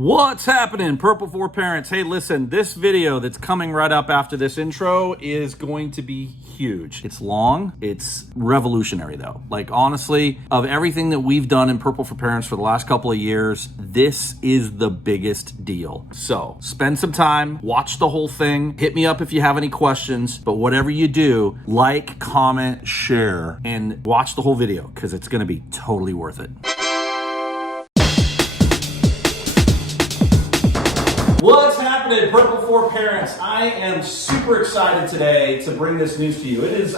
What's happening, PurpleForParents? Hey, listen, this video that's coming right up after this intro is going to be huge. It's long, it's revolutionary though. Like honestly, of everything that we've done in PurpleForParents for the last couple of years, this is the biggest deal. So spend some time, watch the whole thing, hit me up if you have any questions, but whatever you do, like, comment, share, and watch the whole video because it's gonna be totally worth it. What's happening, PurpleForParents? I am super excited today to bring this news to you. It is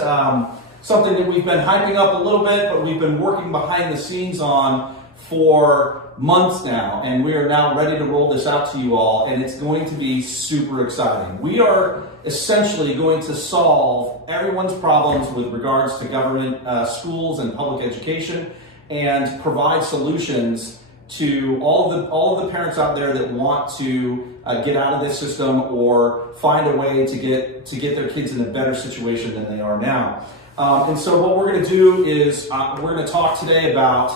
something that we've been hyping up a little bit, but we've been working behind the scenes on for months now, and we are now ready to roll this out to you all, and it's going to be super exciting. We are essentially going to solve everyone's problems with regards to government schools and public education and provide solutions to all of the parents out there that want to get out of this system or find a way to get their kids in a better situation than they are now. And so what we're going to do is we're going to talk today about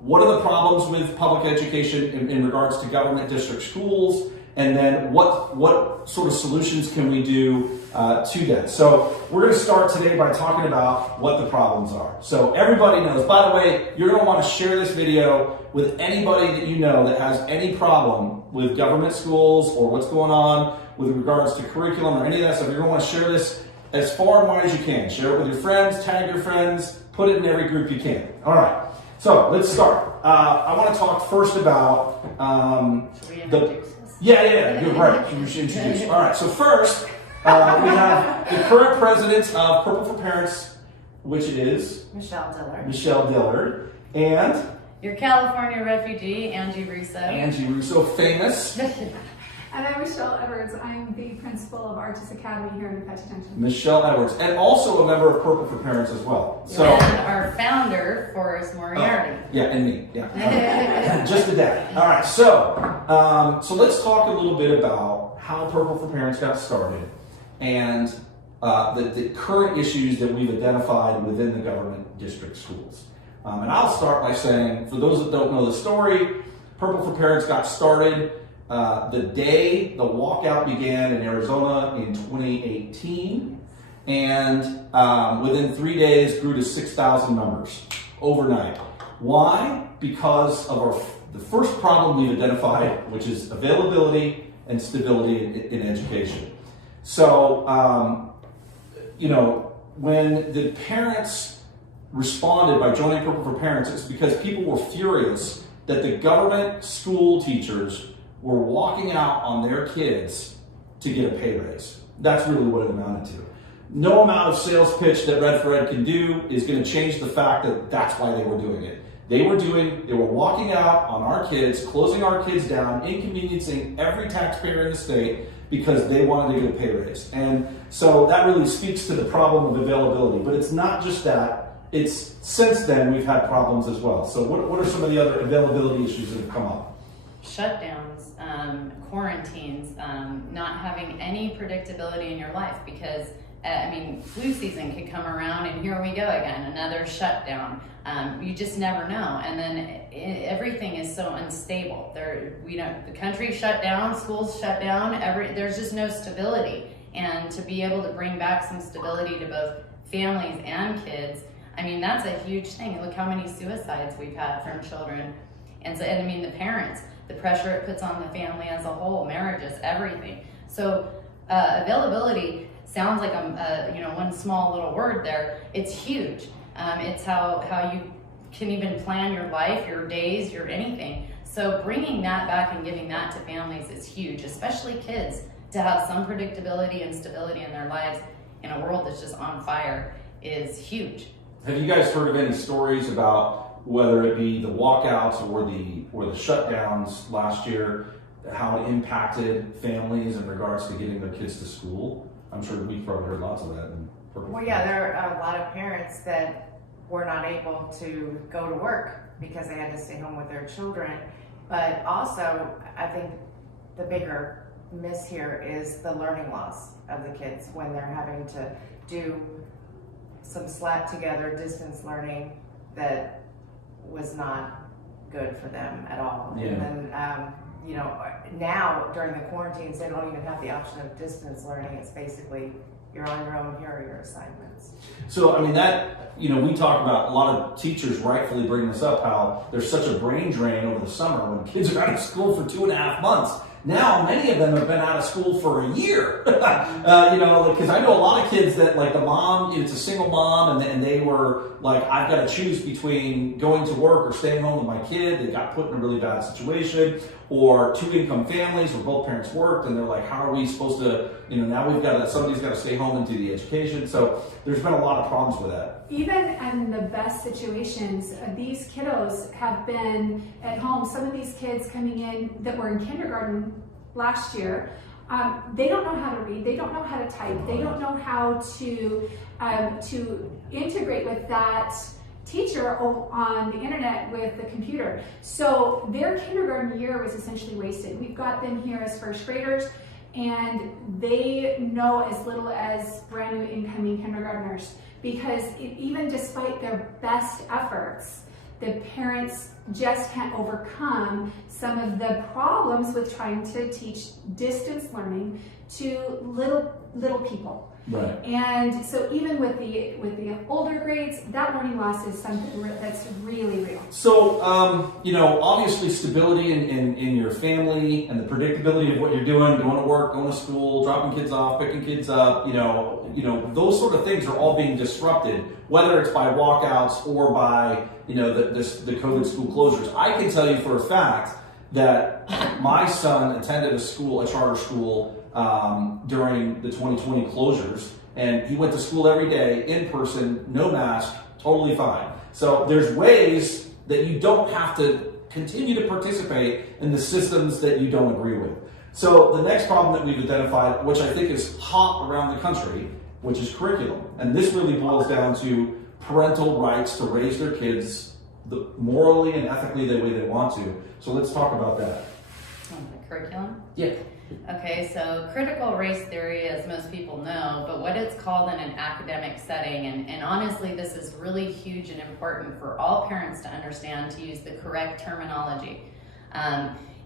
what are the problems with public education in regards to government district schools, and then what sort of solutions can we do to that. So we're going to start today by talking about what the problems are. So everybody knows, by the way, you're going to want to share this video with anybody that you know that has any problem with government schools or what's going on with regards to curriculum or any of that stuff. You're going to want to share this as far and wide as you can. Share it with your friends, tag your friends, put it in every group you can. All right, so let's start. I want to talk first about Yeah, you're right. You should introduce. All right, so first, we have the current president of PurpleForParents, which is Michelle Dillard, and your California refugee, Angie Russo. Famous. And I'm Michelle Edwards. I'm the principal of Artis Academy here in Apache Junction. Michelle Edwards, and also a member of PurpleForParents as well. So, and our founder, Forrest Moriarty. Yeah, and me. Yeah, just the dad. All right, so let's talk a little bit about how PurpleForParents got started and the current issues that we've identified within the government district schools. And I'll start by saying, for those that don't know the story, PurpleForParents got started the day the walkout began in Arizona in 2018, and within 3 days grew to 6,000 members overnight. Why? Because of the first problem we've identified, which is availability and stability in education. So, when the parents responded by joining PurpleForParents, it's because people were furious that the government school teachers were walking out on their kids to get a pay raise. That's really what it amounted to. No amount of sales pitch that Red for Ed can do is going to change the fact that that's why they were doing it. They were walking out on our kids, closing our kids down, inconveniencing every taxpayer in the state because they wanted to get a pay raise. And so that really speaks to the problem of availability. But it's not just that. It's since then we've had problems as well. So what are some of the other availability issues that have come up? Shutdowns, quarantines, not having any predictability in your life because, flu season could come around and here we go again, another shutdown. You just never know. And then everything is so unstable. The country shut down, schools shut down, there's just no stability. And to be able to bring back some stability to both families and kids, that's a huge thing. Look how many suicides we've had from children. And so, the parents, the pressure it puts on the family as a whole, marriages, everything. So availability sounds like one small little word there. It's huge. It's how you can even plan your life, your days, your anything. So bringing that back and giving that to families is huge, especially kids, to have some predictability and stability in their lives in a world that's just on fire is huge. Have you guys heard of any stories about whether it be the walkouts or the shutdowns last year, how it impacted families in regards to getting their kids to school? I'm sure we've probably heard lots of that. Well, yeah, there are a lot of parents that were not able to go to work because they had to stay home with their children. But also, I think the bigger miss here is the learning loss of the kids when they're having to do some slap together distance learning that was not good for them at all. Yeah. And then now during the quarantines, they don't even have the option of distance learning. It's basically you're on your own, here are your assignments. So, I mean, that, we talk about, a lot of teachers rightfully bring this up, how there's such a brain drain over the summer when kids are out of school for 2.5 months. Now, many of them have been out of school for a year. Because I know a lot of kids that, like, the mom, it's a single mom, and they were like, I've got to choose between going to work or staying home with my kid. They got put in a really bad situation. Or 2-income families where both parents worked, and they're like, how are we supposed to, now somebody's got to stay home and do the education. So there's been a lot of problems with that. Even in the best situations, these kiddos have been at home. Some of these kids coming in that were in kindergarten last year, they don't know how to read, they don't know how to type, they don't know how to integrate with that teacher on the internet with the computer. So their kindergarten year was essentially wasted. We've got them here as first graders, and they know as little as brand new incoming kindergartners, because even despite their best efforts, the parents just can't overcome some of the problems with trying to teach distance learning to little people. Right. And so even with the older grades, that learning loss is something that's really real. So, obviously stability in your family and the predictability of what you're doing, going to work, going to school, dropping kids off, picking kids up, those sort of things are all being disrupted, whether it's by walkouts or by, the COVID school closures. I can tell you for a fact that my son attended a charter school, during the 2020 closures, and he went to school every day in person, no mask, totally fine. So there's ways that you don't have to continue to participate in the systems that you don't agree with. So the next problem that we've identified, which I think is hot around the country, which is curriculum. And this really boils down to parental rights to raise their kids morally and ethically the way they want to. So let's talk about that. The curriculum? Yeah. Okay, so critical race theory, as most people know, but what it's called in an academic setting, and honestly this is really huge and important for all parents to understand, to use the correct terminology.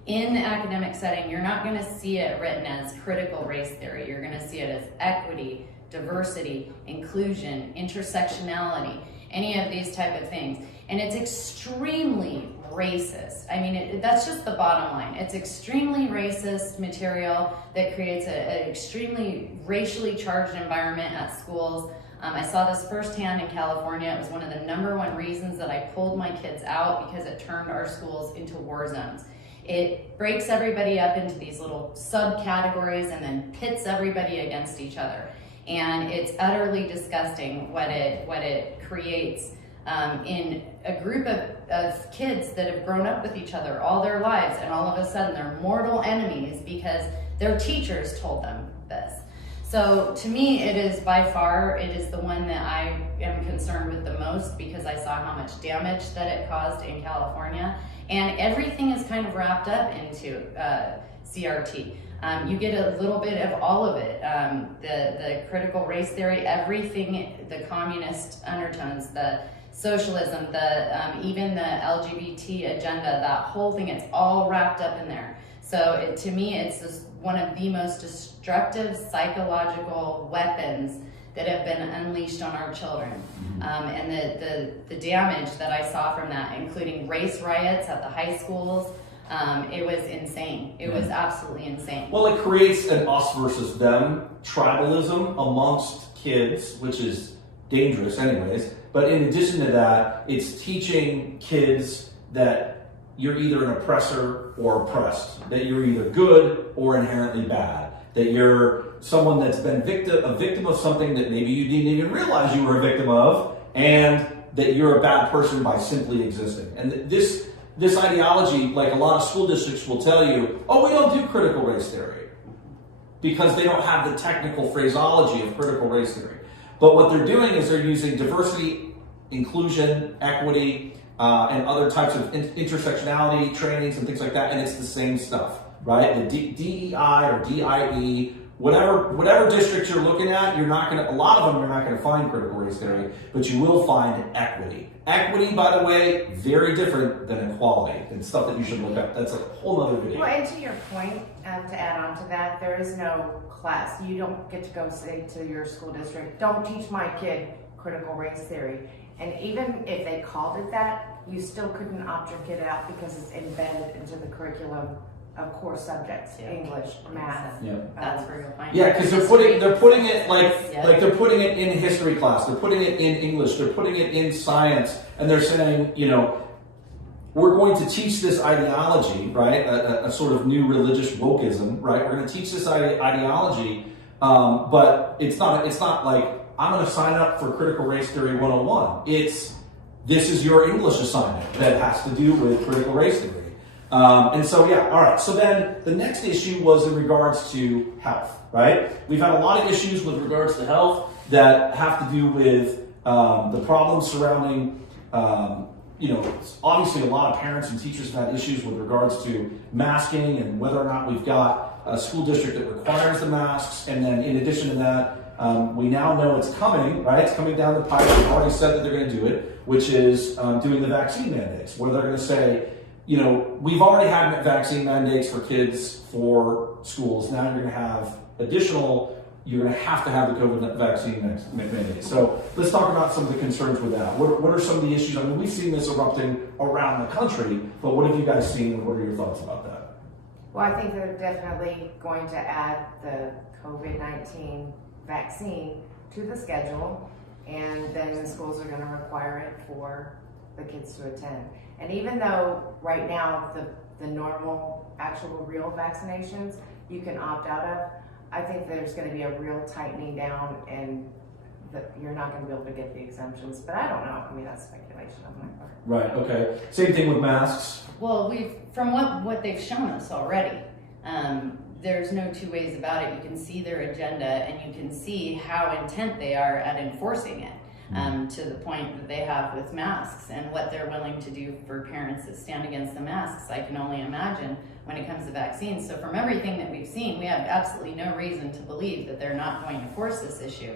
In the academic setting, you're not going to see it written as critical race theory. You're going to see it as equity, diversity, inclusion, intersectionality, any of these type of things. And it's extremely racist. I mean, that's just the bottom line. It's extremely racist material that creates an extremely racially charged environment at schools. I saw this firsthand in California. It was one of the #1 reasons that I pulled my kids out, because it turned our schools into war zones. It breaks everybody up into these little subcategories and then pits everybody against each other. And it's utterly disgusting what it creates in a group of kids that have grown up with each other all their lives, and all of a sudden they're mortal enemies because their teachers told them this. So to me, it is the one that I am concerned with the most, because I saw how much damage that it caused in California, and everything is kind of wrapped up into CRT. You get a little bit of all of it, the critical race theory, everything, the communist undertones, the socialism, even the LGBT agenda, that whole thing, it's all wrapped up in there. So to me, it's just one of the most destructive psychological weapons that have been unleashed on our children. And the damage that I saw from that, including race riots at the high schools, it was insane. It was absolutely insane. Well, it creates an us versus them tribalism amongst kids, which is dangerous anyways. But in addition to that, it's teaching kids that you're either an oppressor or oppressed, that you're either good or inherently bad, that you're someone that's been a victim of something that maybe you didn't even realize you were a victim of, and that you're a bad person by simply existing. And this ideology, like a lot of school districts will tell you, oh, we don't do critical race theory, because they don't have the technical phraseology of critical race theory. But what they're doing is they're using diversity, inclusion, equity, and other types of intersectionality trainings and things like that, and it's the same stuff, right? The DEI or DIE whatever district you're looking at, a lot of them you're not going to find critical race theory, but you will find equity. Equity, by the way, very different than equality, and stuff that you should look up. That's a whole other video. Well, and to your point, to add on to that, there is no class. You don't get to go say to your school district, don't teach my kid critical race theory. And even if they called it that, you still couldn't opt your kid out because it's embedded into the curriculum of core subjects, English, math. Yeah. That's where you'll find Yeah, it. because they're putting it Yeah. like they're putting it in history class, they're putting it in English, they're putting it in science, and they're saying, we're going to teach this ideology, right? A sort of new religious wokeism, right? We're going to teach this ideology, but it's not like I'm going to sign up for Critical Race Theory 101. This is your English assignment that has to do with critical race theory. And so, yeah, all right. So then the next issue was in regards to health, right? We've had a lot of issues with regards to health that have to do with the problems surrounding, obviously a lot of parents and teachers have had issues with regards to masking and whether or not we've got a school district that requires the masks. And then in addition to that, we now know it's coming, right? It's coming down the pipe. They've already said that they're going to do it, which is doing the vaccine mandates, where they're going to say, we've already had vaccine mandates for kids for schools. Now you're going to have you're going to have to have the COVID vaccine mandate. So let's talk about some of the concerns with that. What are some of the issues? I mean, we've seen this erupting around the country, but what have you guys seen and what are your thoughts about that? Well, I think they're definitely going to add the COVID-19 vaccine to the schedule, and then the schools are going to require it for the kids to attend. And even though right now the normal, actual, real vaccinations you can opt out of, I think there's going to be a real tightening down, and you're not going to be able to get the exemptions. But I don't know. I mean, that's speculation on my part. Right. Okay. Same thing with masks. Well, from what they've shown us already, there's no two ways about it. You can see their agenda, and you can see how intent they are at enforcing it. To the point that they have with masks and what they're willing to do for parents that stand against the masks. I can only imagine when it comes to vaccines. So from everything that we've seen, we have absolutely no reason to believe that they're not going to force this issue.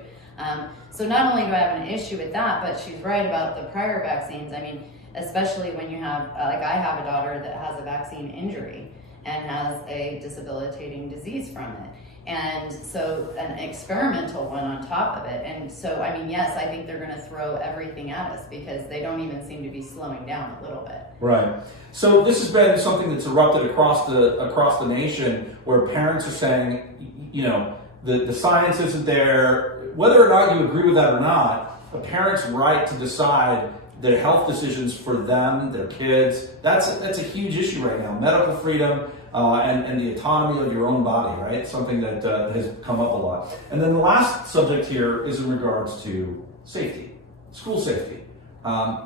So not only do I have an issue with that, but she's right about the prior vaccines. I mean, especially when you have, I have a daughter that has a vaccine injury and has a debilitating disease from it. And so an experimental one on top of it. And so, I mean, yes, I think they're going to throw everything at us because they don't even seem to be slowing down a little bit. Right. So this has been something that's erupted across the nation, where parents are saying, the science isn't there. Whether or not you agree with that or not, a parent's right to decide their health decisions for them, their kids, that's a huge issue right now. Medical freedom. And the autonomy of your own body, right? Something that has come up a lot. And then the last subject here is in regards to safety, school safety.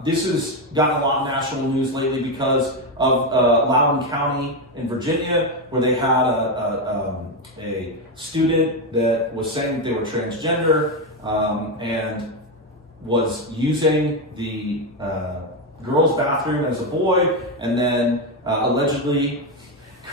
This has gotten a lot of national news lately because of Loudoun County in Virginia, where they had a student that was saying that they were transgender and was using the girls' bathroom as a boy, and then allegedly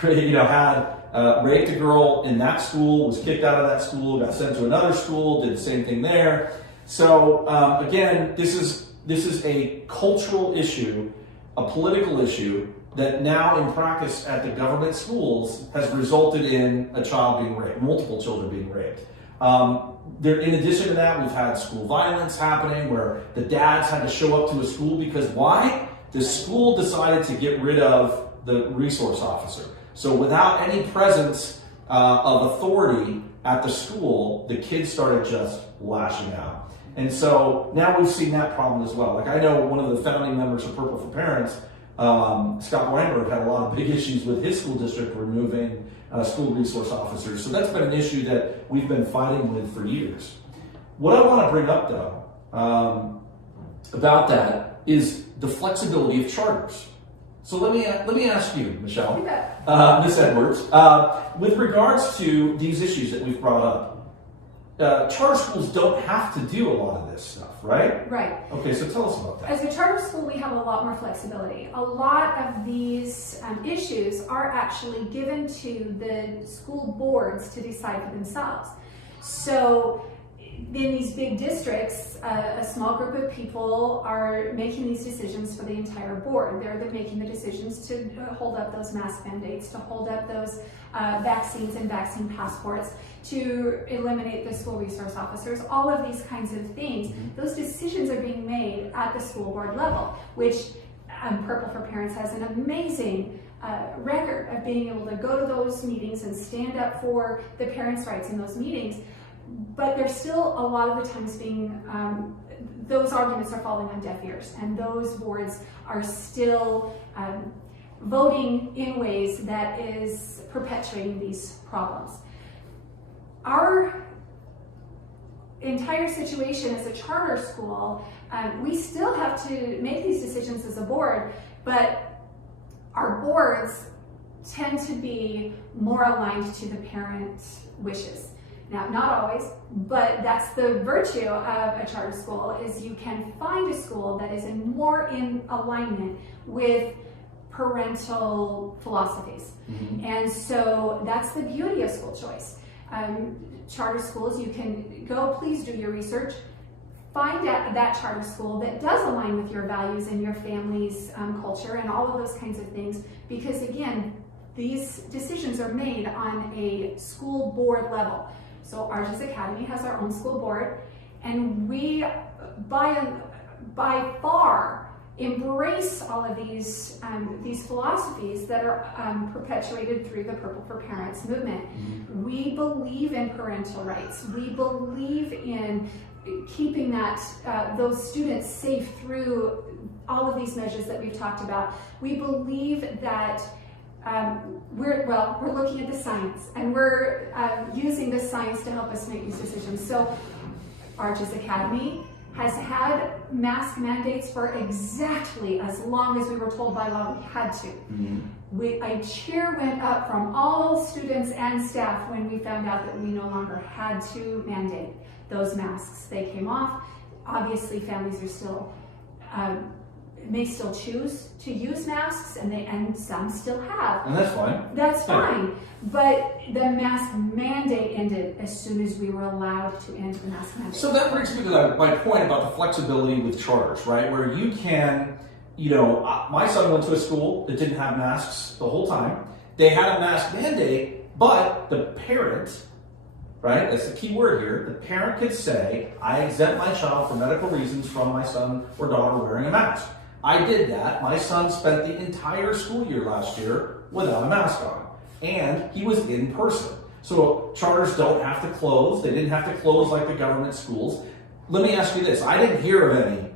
had raped a girl in that school, was kicked out of that school, got sent to another school, did the same thing there. So again, this is a cultural issue, a political issue that now in practice at the government schools has resulted in a child being raped, multiple children being raped. In addition to that, we've had school violence happening where the dads had to show up to a school because why? The school decided to get rid of the resource officer. So without any presence of authority at the school, the kids started just lashing out. And so now we've seen that problem as well. Like I know one of the founding members of Purple for Parents, Scott Weinberg, had a lot of big issues with his school district removing school resource officers. So that's been an issue that we've been fighting with for years. What I want to bring up though about that is the flexibility of charters. So let me ask you, Michelle, Miss Edwards, with regards to these issues that we've brought up, charter schools don't have to do a lot of this stuff, right? Right. Okay, so tell us about that. As a charter school, we have a lot more flexibility. A lot of these issues are actually given to the school boards to decide for themselves. So in these big districts, a small group of people are making these decisions for the entire board. They're making the decisions to hold up those mask mandates, to hold up those vaccines and vaccine passports, to eliminate the school resource officers, all of these kinds of things. Those decisions are being made at the school board level, which Purple for Parents has an amazing record of being able to go to those meetings and stand up for the parents' rights in those meetings. But they're still a lot of the times being, those arguments are falling on deaf ears, and those boards are still voting in ways that is perpetuating these problems. Our entire situation as a charter school, we still have to make these decisions as a board, but our boards tend to be more aligned to the parent wishes. Now, not always, but that's the virtue of a charter school, is you can find a school that is more in alignment with parental philosophies. And so that's the beauty of school choice. Charter schools, you can go, please do your research, find out that charter school that does align with your values and your family's culture and all of those kinds of things, because again, these decisions are made on a school board level. So Arches Academy has our own school board, and we by far embrace all of these philosophies that are perpetuated through the Purple for Parents movement. We believe in parental rights. We believe in keeping those students safe through all of these measures that we've talked about. We believe that we're looking at the science, and we're using the science to help us make these decisions. So Arches Academy has had mask mandates for exactly as long as we were told by law we had to. A cheer went up from all students and staff when we found out that we no longer had to mandate those masks. They came off. Obviously, families are still may still choose to use masks, and some still have. And that's fine. That's fine. But the mask mandate ended as soon as we were allowed to end the mask mandate. So that brings me to my point about the flexibility with charters, right? Where you can, my son went to a school that didn't have masks the whole time. They had a mask mandate, but the parent, right, that's the key word here, the parent could say, I exempt my child for medical reasons from my son or daughter wearing a mask. I did that. My son spent the entire school year last year without a mask on, and he was in person. So charters don't have to close. They didn't have to close like the government schools. Let me ask you this. I didn't hear of any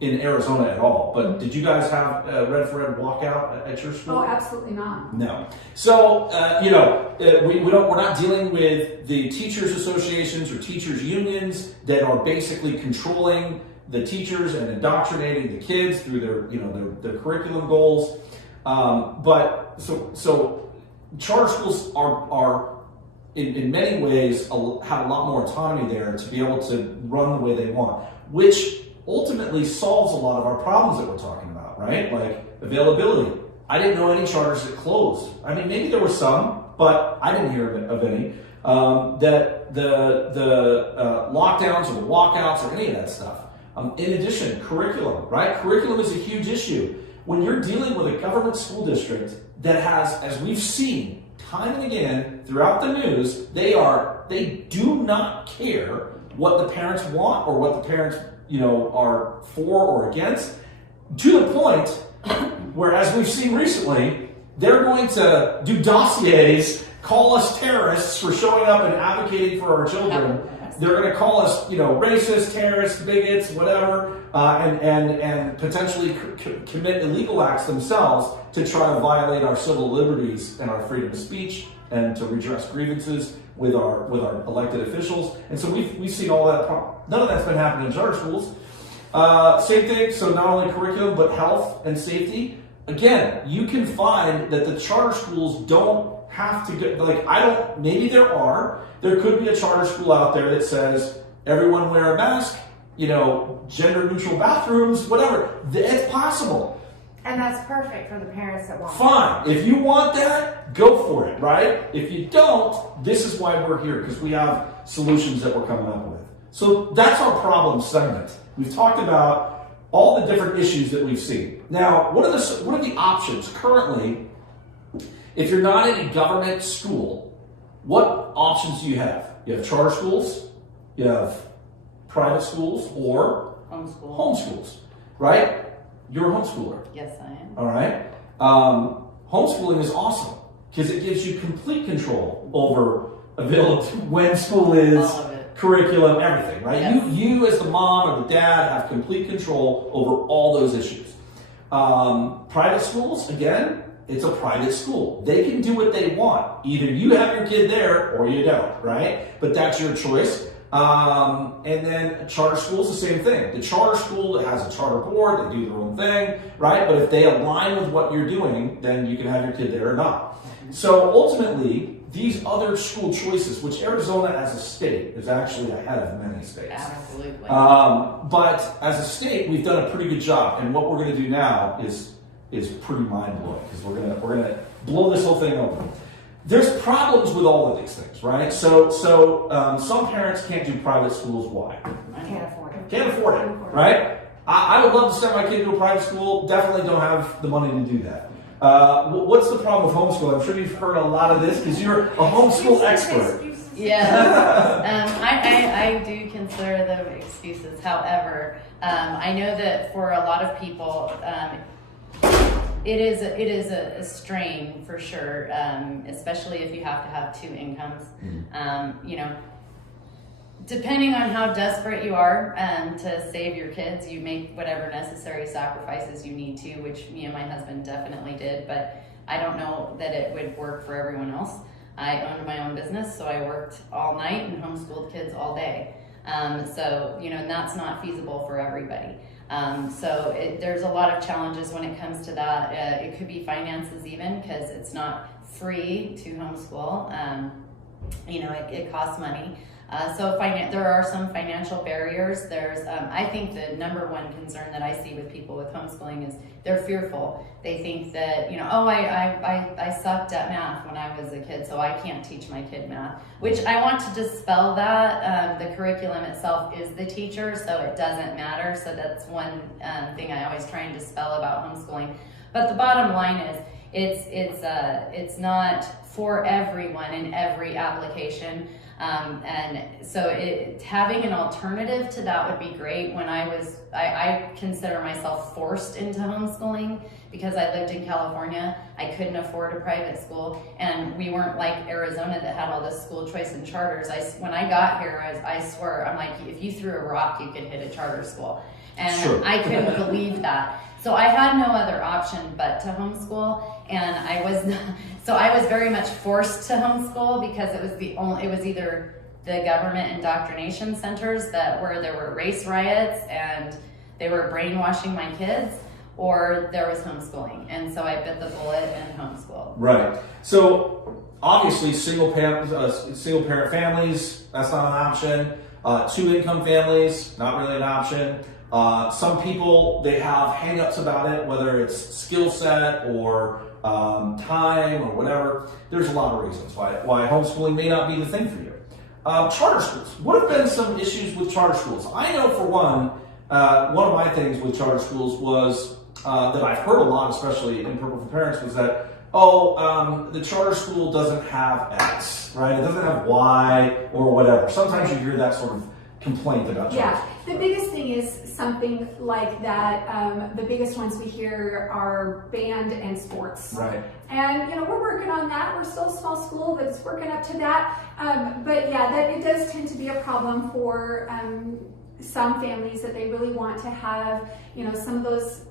in Arizona at all, but did you guys have Red for Red walkout at your school? Oh, absolutely not. No. So, we're not dealing with the teachers associations or teachers unions that are basically controlling the teachers and indoctrinating the kids through their curriculum goals. But charter schools are in many ways have a lot more autonomy there to be able to run the way they want, which ultimately solves a lot of our problems that we're talking about, right? Like availability. I didn't know any charters that closed. I mean, maybe there were some, but I didn't hear of any. That the lockdowns or the walkouts or any of that stuff. In addition, curriculum, right? Curriculum is a huge issue. When you're dealing with a government school district that has, as we've seen time and again throughout the news, they do not care what the parents want or what the parents, are for or against, to the point where, as we've seen recently, they're going to do dossiers, call us terrorists for showing up and advocating for our children. They're going to call us, racist, terrorists, bigots, whatever, and potentially commit illegal acts themselves to try to violate our civil liberties and our freedom of speech and to redress grievances with our elected officials. And so we've seen all that. None of that's been happening in charter schools. Same thing. So not only curriculum but health and safety. Again, you can find that the charter schools don't have to get, like, maybe there could be a charter school out there that says everyone wear a mask, gender neutral bathrooms, whatever. It's possible. And that's perfect for the parents that want Fine. If you want that, go for it, right? If you don't, this is why we're here, because we have solutions that we're coming up with. So that's our problem segment. We've talked about all the different issues that we've seen. Now, what are the options currently? If you're not in a government school, what options do you have? You have charter schools, you have private schools, or homeschools, right? You're a homeschooler. Yes, I am. All right. Homeschooling is awesome because it gives you complete control over when school is, all of it, curriculum, everything, right? Yes. You as the mom or the dad have complete control over all those issues. Private schools, again, it's a private school. They can do what they want. Either you have your kid there or you don't, right? But that's your choice. And then charter schools, the same thing. The charter school that has a charter board, they do their own thing, right? But if they align with what you're doing, then you can have your kid there or not. So ultimately, these other school choices, which Arizona as a state is actually ahead of many states. absolutely. But as a state, we've done a pretty good job. And what we're going to do now is pretty mind-blowing because we're gonna blow this whole thing open. There's problems with all of these things, right? So some parents can't do private schools. Why? I can't afford it. Can't afford it, right? I would love to send my kid to a private school. Definitely don't have the money to do that. What's the problem with homeschool? I'm sure you've heard a lot of this because you're a homeschool expert. Yeah, I do consider them excuses. However, I know that for a lot of people, it is a strain for sure, especially if you have to have two incomes. Depending on how desperate you are to save your kids, you make whatever necessary sacrifices you need to, which me and my husband definitely did, but I don't know that it would work for everyone else. I owned my own business, so I worked all night and homeschooled kids all day. And that's not feasible for everybody. There's a lot of challenges when it comes to that. It could be finances even, because it's not free to homeschool. It costs money. There are some financial barriers. I think the number one concern that I see with people with homeschooling is they're fearful. They think that, I sucked at math when I was a kid, so I can't teach my kid math, which I want to dispel that. The curriculum itself is the teacher, so it doesn't matter. So that's one thing I always try and dispel about homeschooling. But the bottom line is it's not for everyone in every application. Having an alternative to that would be great. When I consider myself forced into homeschooling because I lived in California. I couldn't afford a private school, and we weren't like Arizona that had all this school choice and charters. When I got here, I swear, I'm like, if you threw a rock, you could hit a charter school. And sure. I couldn't believe that. So I had no other option but to homeschool, and I was very much forced to homeschool because it was either the government indoctrination centers where there were race riots and they were brainwashing my kids, or there was homeschooling. And so I bit the bullet and homeschooled. Right. So obviously single parent families, that's not an option. Two income families, not really an option. Some people, they have hang-ups about it, whether it's skill set or time or whatever. There's a lot of reasons why homeschooling may not be the thing for you. Charter schools. What have been some issues with charter schools? I know for one of my things with charter schools was that I've heard a lot, especially in PurpleForParents, was that, the charter school doesn't have X, right? It doesn't have Y or whatever. Sometimes you hear that sort of complaint about charter schools. The biggest thing is something like that. The biggest ones we hear are band and sports. Right. And we're working on that. We're still a small school, but it's working up to that. But yeah, that it does tend to be a problem for some families that they really want to have, some of those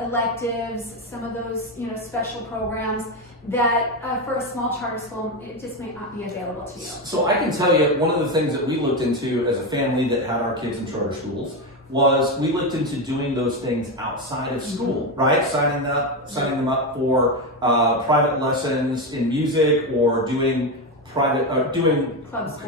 electives, some of those, special programs that for a small charter school, it just may not be available to you. So I can tell you, one of the things that we looked into as a family that had our kids in charter schools was we looked into doing those things outside of school, right? Signing them up for private lessons in music, or doing clubs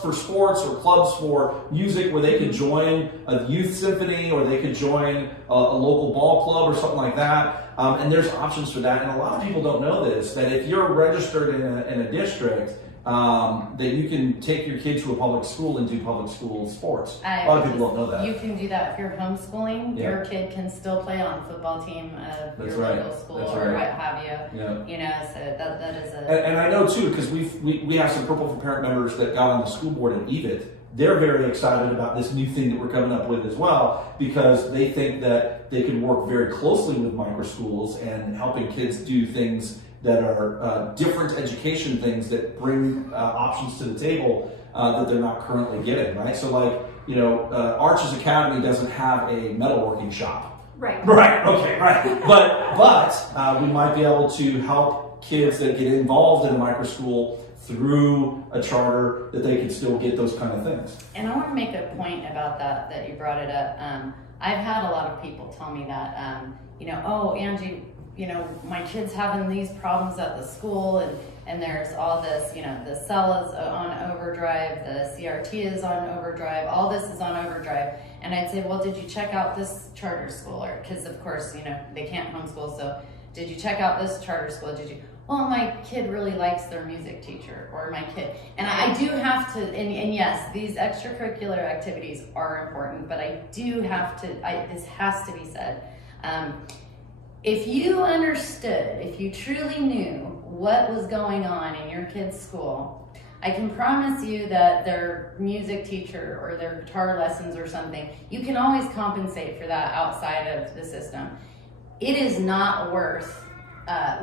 for sports, or clubs for music where they could join a youth symphony, or they could join a local ball club or something like that. And there's options for that. And a lot of people don't know this, that if you're registered in a district, that you can take your kid to a public school and do public school sports. A lot of people don't know that. You can do that if you're homeschooling. Yeah. Your kid can still play on the football team of That's your right. local school That's or right. what have you. Yeah. You know, so that is a. And I know too, because we have some Purple for Parent members that got on the school board in EVIT. They're very excited about this new thing that we're coming up with as well, because they think that they can work very closely with microschools and helping kids do things that are different education things that bring options to the table that they're not currently getting, right? So like, you know, Arches Academy doesn't have a metalworking shop. Right. Right, okay, right. But we might be able to help kids that get involved in a microschool through a charter, that they can still get those kind of things. And I want to make a point about that you brought it up. I've had a lot of people tell me that, you know, oh, Angie, you know, my kid's having these problems at the school, and there's all this, you know, the cell is on overdrive, the CRT is on overdrive, all this is on overdrive. And I'd say, well, did you check out this charter school? Or, because of course, you know, they can't homeschool, so did you check out this charter school? Did you? Well, my kid really likes their music teacher, or my kid. And I do have to, and yes, these extracurricular activities are important, but I do have to, this has to be said. If you understood, if you truly knew what was going on in your kid's school, I can promise you that their music teacher or their guitar lessons or something, you can always compensate for that outside of the system. It is not worth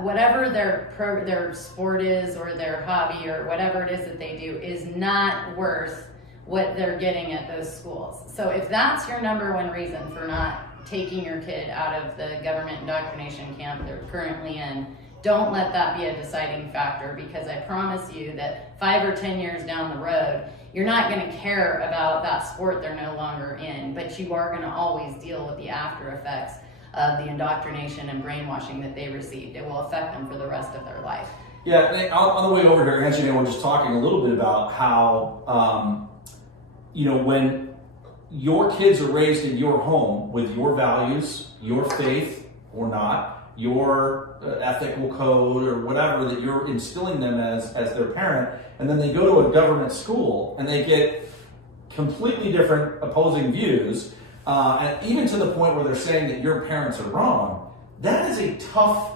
whatever their sport is, or their hobby, or whatever it is that they do, is not worth what they're getting at those schools. So if that's your number one reason for not taking your kid out of the government indoctrination camp they're currently in, don't let that be a deciding factor, because I promise you that 5 or 10 years down the road, you're not going to care about that sport they're no longer in, but you are going to always deal with the after effects of the indoctrination and brainwashing that they received. It will affect them for the rest of their life. Yeah, and on the way over here, Angie and I were just talking a little bit about how, you know, when your kids are raised in your home with your values, your faith or not, your ethical code or whatever that you're instilling them as their parent, and then they go to a government school and they get completely different opposing views, and even to the point where they're saying that your parents are wrong, that is a tough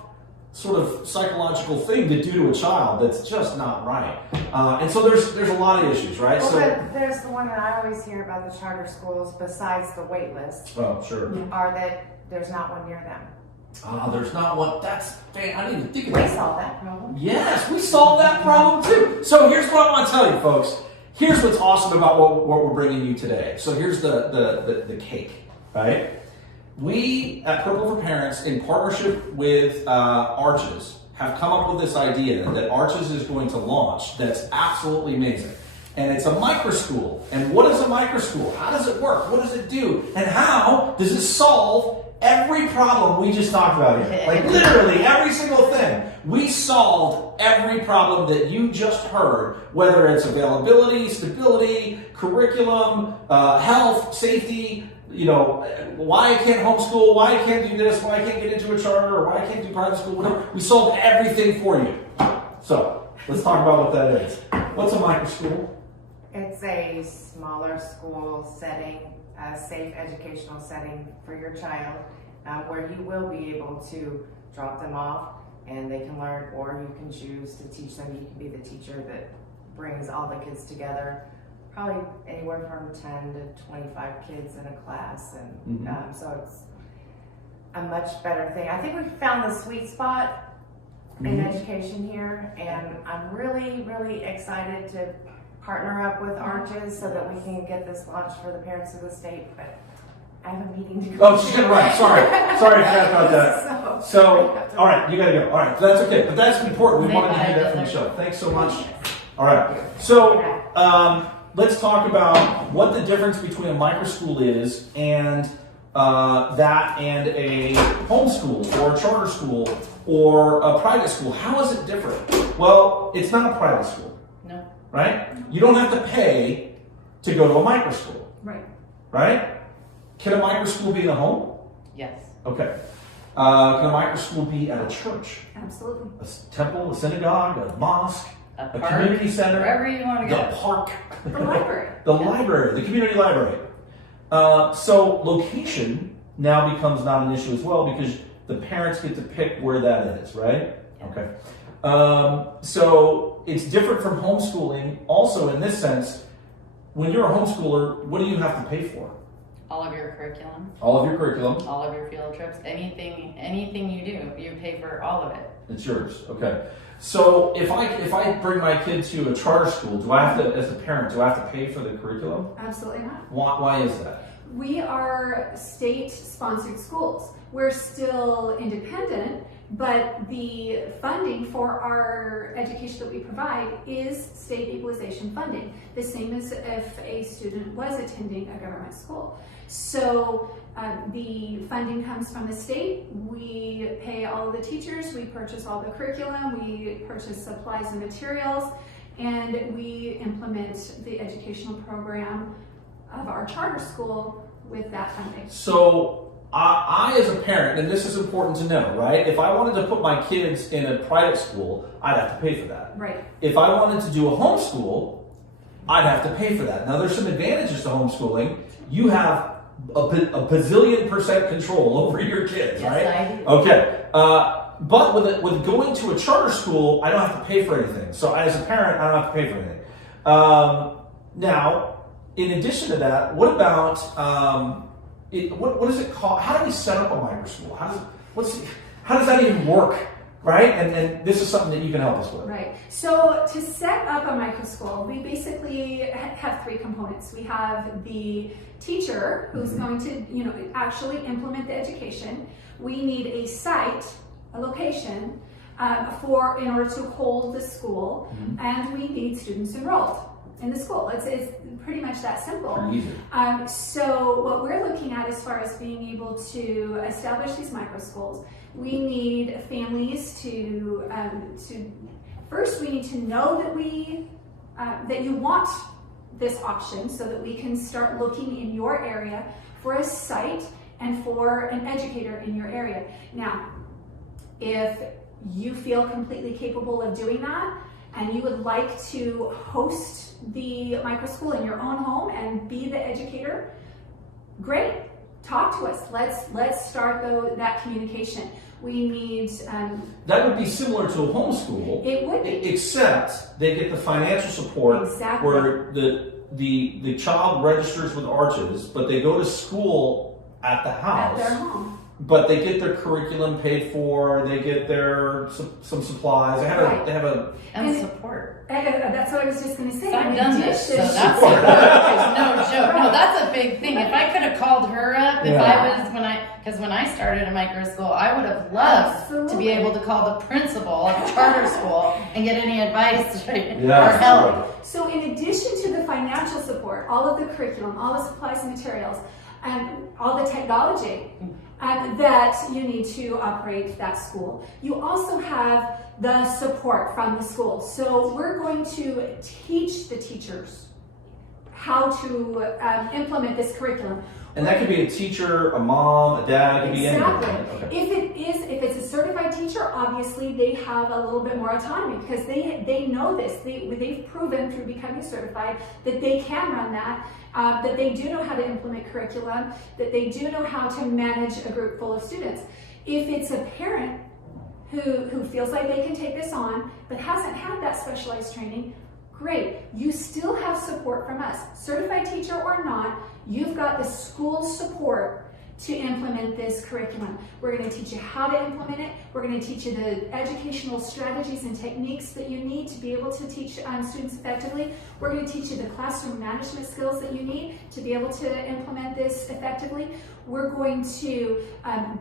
sort of psychological thing to do to a child that's just not right. And so there's a lot of issues, right? Well, So but there's the one that I always hear about the charter schools, besides the wait list, oh, sure. are that there's not one near them. There's not one. That's, man, I didn't even think of We that. solved that problem. Yes, we solved that problem too. So here's what I want to tell you, folks. Here's what's awesome about what we're bringing you today. So here's the cake, right? We at Purple for Parents, in partnership with Arches, have come up with this idea that Arches is going to launch that's absolutely amazing. And it's a microschool. And what is a microschool? How does it work? What does it do? And how does it solve every problem we just talked about here? Like literally every single thing. We solved every problem that you just heard, whether it's availability, stability, curriculum, health, safety, you know, why I can't homeschool, why I can't do this, why I can't get into a charter, or why I can't do private school, whatever. We solved everything for you. So let's talk about what that is. What's a microschool? It's a smaller school setting, a safe educational setting for your child, where you will be able to drop them off and they can learn, or you can choose to teach them. You can be the teacher that brings all the kids together, probably anywhere from 10 to 25 kids in a class, and so it's a much better thing. I think we found the sweet spot in education here, and I'm really, really excited to partner up with Arches so that we can get this launched for the parents of the state. But I have a meeting to go. Oh, she's gonna run. Sorry, I forgot about that. So, all right, you gotta go. All right, that's okay, but that's important. We wanted to hear that from the show. Thanks so much. All right, so let's talk about what the difference between a microschool is and that and a homeschool or a charter school or a private school. How is it different? Well, it's not a private school. No. Right? You don't have to pay to go to a microschool. Right. Right? Can a microschool be in a home? Yes. Okay. Can a microschool be at a church? Absolutely. A temple, a synagogue, a mosque, A a park, community center, wherever you want to the go. park, The library. the library, the community library. So location now becomes not an issue as well because the parents get to pick where that is, right? Okay. So it's different from homeschooling also in this sense. When you're a homeschooler, what do you have to pay for? All of your curriculum, All of your curriculum. all of your field trips, anything you do, you pay for all of it. It's yours. Okay. So if I bring my kid to a charter school, do I have to, as a parent, do I have to pay for the curriculum? Absolutely not. Why is that? We are state-sponsored schools. We're still independent, but the funding for our education that we provide is state equalization funding, the same as if a student was attending a government school. So the funding comes from the state. We pay all of the teachers, we purchase all the curriculum, we purchase supplies and materials, and we implement the educational program of our charter school with that funding. So I as a parent, and this is important to know, right? If I wanted to put my kids in a private school, I'd have to pay for that. Right. If I wanted to do a homeschool, I'd have to pay for that. Now there's some advantages to homeschooling. You have a bazillion % control over your kids, Yes, right? I do. Okay. But with going to a charter school, I don't have to pay for anything. So as a parent, I don't have to pay for anything. Now, in addition to that, what about what does it call? How do we set up a microschool? How does that even work? Right? And this is something that you can help us with. Right. So to set up a microschool, we basically have three components. We have the teacher who's going to, actually implement the education. We need a site, a location, in order to hold the school, and we need students enrolled in the school. It's pretty much that simple. Pretty easy. So what we're looking at as far as being able to establish these microschools, we need families to first we need to know that you want this option so that we can start looking in your area for a site and for an educator in your area. Now, if you feel completely capable of doing that and you would like to host the microschool in your own home and be the educator, great. Talk to us. Let's start that communication. We need that would be similar to a homeschool. It would be. Except they get the financial support Exactly. where the child registers with Arches, but they go to school at the house. At their home. But they get their curriculum paid for. They get their some supplies. They have a And support. That's what I was just going to say. I've In done this, so addition- that's support. There's no joke. No, that's a big thing. If I could have called her up, because when I started a micro school, I would have loved to be able to call the principal of a charter school and get any advice or help. So in addition to the financial support, all of the curriculum, all the supplies and materials, and all the technology that you need to operate that school, you also have the support from the school. So we're going to teach the teachers how to implement this curriculum. and that could be a teacher, a mom, a dad. It could be anyone. Exactly. Okay. If it's a certified teacher, obviously they have a little bit more autonomy because they know this. They've proven through becoming certified that they can run that, that they do know how to implement curriculum, that they do know how to manage a group full of students. If it's a parent who feels like they can take this on but hasn't had that specialized training, great. You still have support from us. Certified teacher or not, you've got the school support to implement this curriculum. We're going to teach you how to implement it. We're going to teach you the educational strategies and techniques that you need to be able to teach students effectively. We're going to teach you the classroom management skills that you need to be able to implement this effectively. We're going to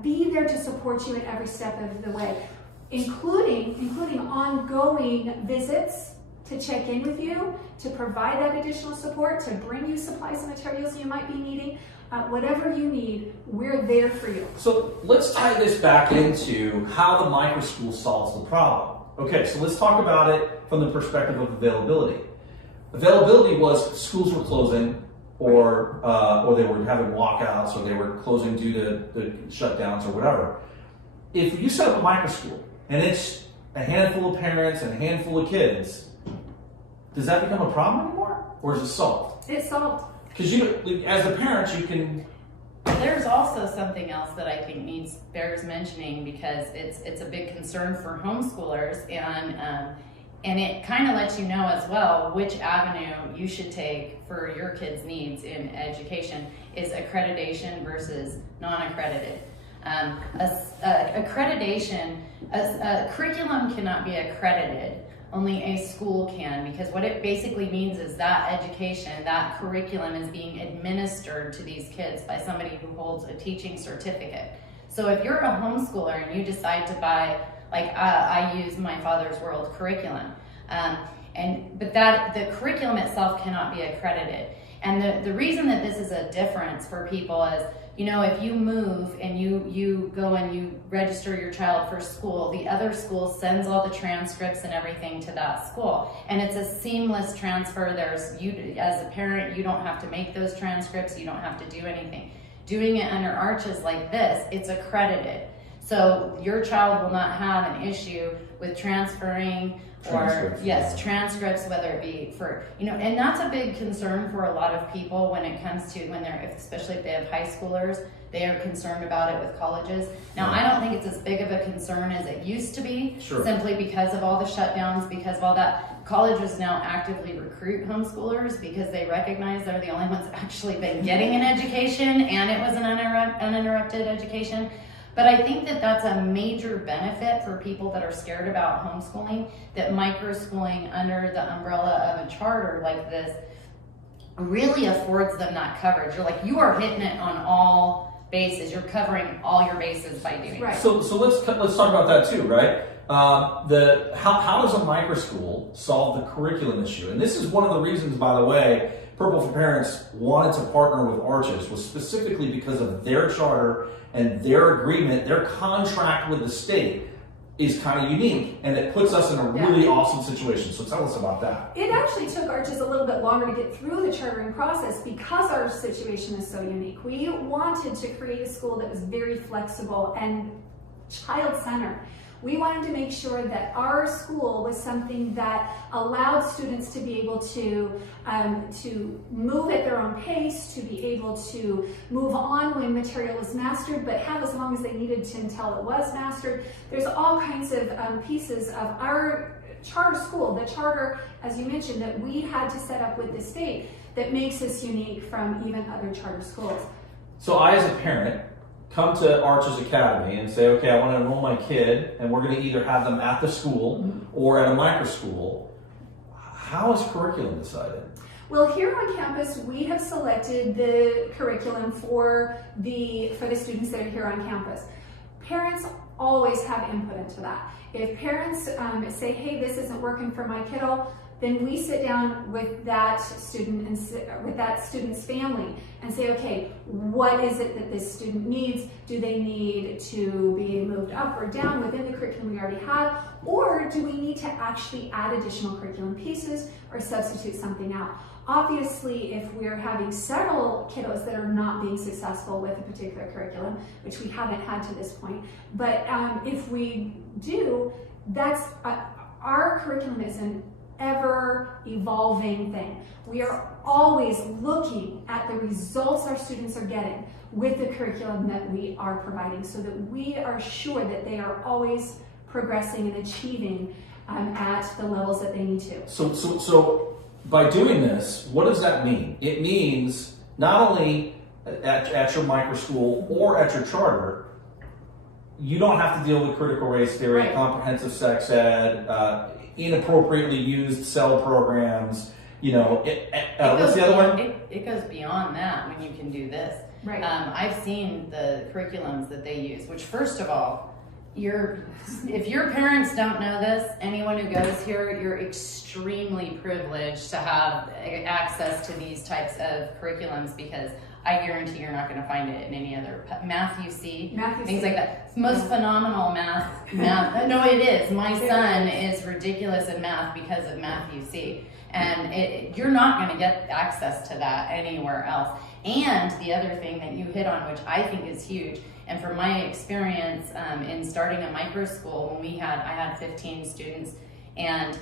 be there to support you in every step of the way, including ongoing visits to check in with you, to provide that additional support, to bring you supplies and materials you might be needing. Whatever you need, we're there for you. So let's tie this back into how the microschool solves the problem. Okay, so let's talk about it from the perspective of availability. Availability was schools were closing, or they were having walkouts, or they were closing due to the shutdowns or whatever. If you set up a microschool and it's a handful of parents and a handful of kids, does that become a problem anymore, or is it solved? It's solved. Because you, as a parent, you can. There's also something else that I think bears mentioning, because it's a big concern for homeschoolers, and it kind of lets you know as well which avenue you should take for your kids' needs in education is accreditation versus non-accredited. Accreditation, a curriculum cannot be accredited. Only a school can, because what it basically means is that education, that curriculum is being administered to these kids by somebody who holds a teaching certificate. So if you're a homeschooler and you decide to buy, like I use My Father's World curriculum, but the curriculum itself cannot be accredited. And the reason that this is a difference for people is, you know, if you move and you go and you register your child for school, the other school sends all the transcripts and everything to that school. And it's a seamless transfer. As a parent, you don't have to make those transcripts. You don't have to do anything. Doing it under Arches like this, it's accredited. So your child will not have an issue with transferring transcripts, whether it be for, and that's a big concern for a lot of people when it comes to especially if they have high schoolers, they are concerned about it with colleges. Now, I don't think it's as big of a concern as it used to be, simply because of all the shutdowns, because of all that. Colleges now actively recruit homeschoolers because they recognize they're the only ones that actually been getting an education, and it was an uninterrupted education. But I think that that's a major benefit for people that are scared about homeschooling, that microschooling under the umbrella of a charter like this really affords them that coverage. You are hitting it on all bases. You're covering all your bases by doing it. So let's talk about that too, right? How does a microschool solve the curriculum issue? And this is one of the reasons, by the way, PurpleForParents wanted to partner with Arches, was specifically because of their charter and their agreement. Their contract with the state is kind of unique, and it puts us in a really awesome situation. So tell us about that. It actually took Arches a little bit longer to get through the chartering process because our situation is so unique. We wanted to create a school that was very flexible and child-centered. We wanted to make sure that our school was something that allowed students to be able to move at their own pace, to be able to move on when material was mastered, but have as long as they needed to until it was mastered. There's all kinds of pieces of our charter school, the charter, as you mentioned, that we had to set up with the state that makes us unique from even other charter schools. So I, as a parent, come to Arches Academy and say, okay, I want to enroll my kid, and we're going to either have them at the school or at a microschool. How is curriculum decided? Well, here on campus, we have selected the curriculum for the students that are here on campus. Parents always have input into that. If parents say, hey, this isn't working for my kiddo, then we sit down with that student and with that student's family and say, okay, what is it that this student needs? Do they need to be moved up or down within the curriculum we already have? Or do we need to actually add additional curriculum pieces or substitute something out? Obviously, if we're having several kiddos that are not being successful with a particular curriculum, which we haven't had to this point, but if we do, that's our curriculum is an ever evolving thing. We are always looking at the results our students are getting with the curriculum that we are providing, so that we are sure that they are always progressing and achieving at the levels that they need to. So by doing this, what does that mean? It means not only at your microschool or at your charter, you don't have to deal with critical race theory, comprehensive sex ed, inappropriately used cell programs, what's the other one? It goes beyond that when you can do this. Right. I've seen the curriculums that they use, which first of all, if your parents don't know this, anyone who goes here, you're extremely privileged to have access to these types of curriculums, because I guarantee you're not going to find it in any other math UC, things like that. It's the most phenomenal math. No, it is. My son is ridiculous in math because of math UC, and you're not going to get access to that anywhere else. And the other thing that you hit on, which I think is huge, and from my experience in starting a micro school, when I had 15 students, and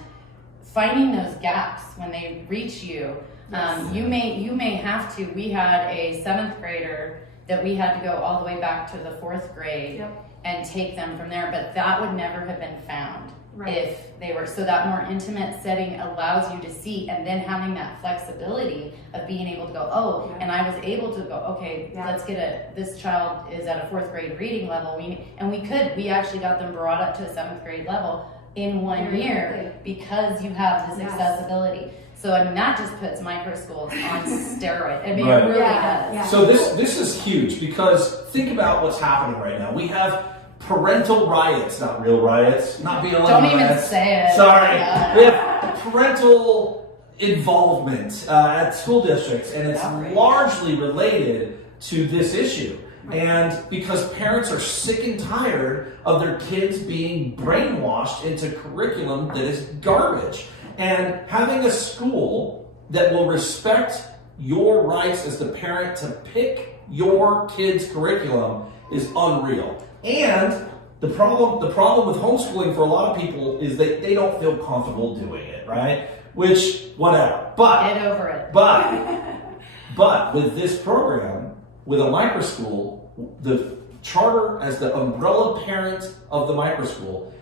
finding those gaps when they reach you. Yes. You may have to. We had a 7th grader that we had to go all the way back to the 4th grade and take them from there, but that would never have been found if they were. So that more intimate setting allows you to see, and then having that flexibility of being able to go, and I was able to go, okay, let's get this child is at a 4th grade reading level. We actually got them brought up to a 7th grade level in 1 year because you have this accessibility. So I mean, that just puts micro schools on steroids. I mean, it really does. Yeah. So this is huge, because think about what's happening right now. We have parental riots, not real riots, not BLM Don't riots. even say it. Sorry. Yeah. We have parental involvement at school districts, and it's largely related to this issue. And because parents are sick and tired of their kids being brainwashed into curriculum that is garbage. And having a school that will respect your rights as the parent to pick your kid's curriculum is unreal. And the problem with homeschooling for a lot of people is that they don't feel comfortable doing it, right? Which, whatever. But get over it. But with this program, with a microschool, the charter as the umbrella parent of the microschool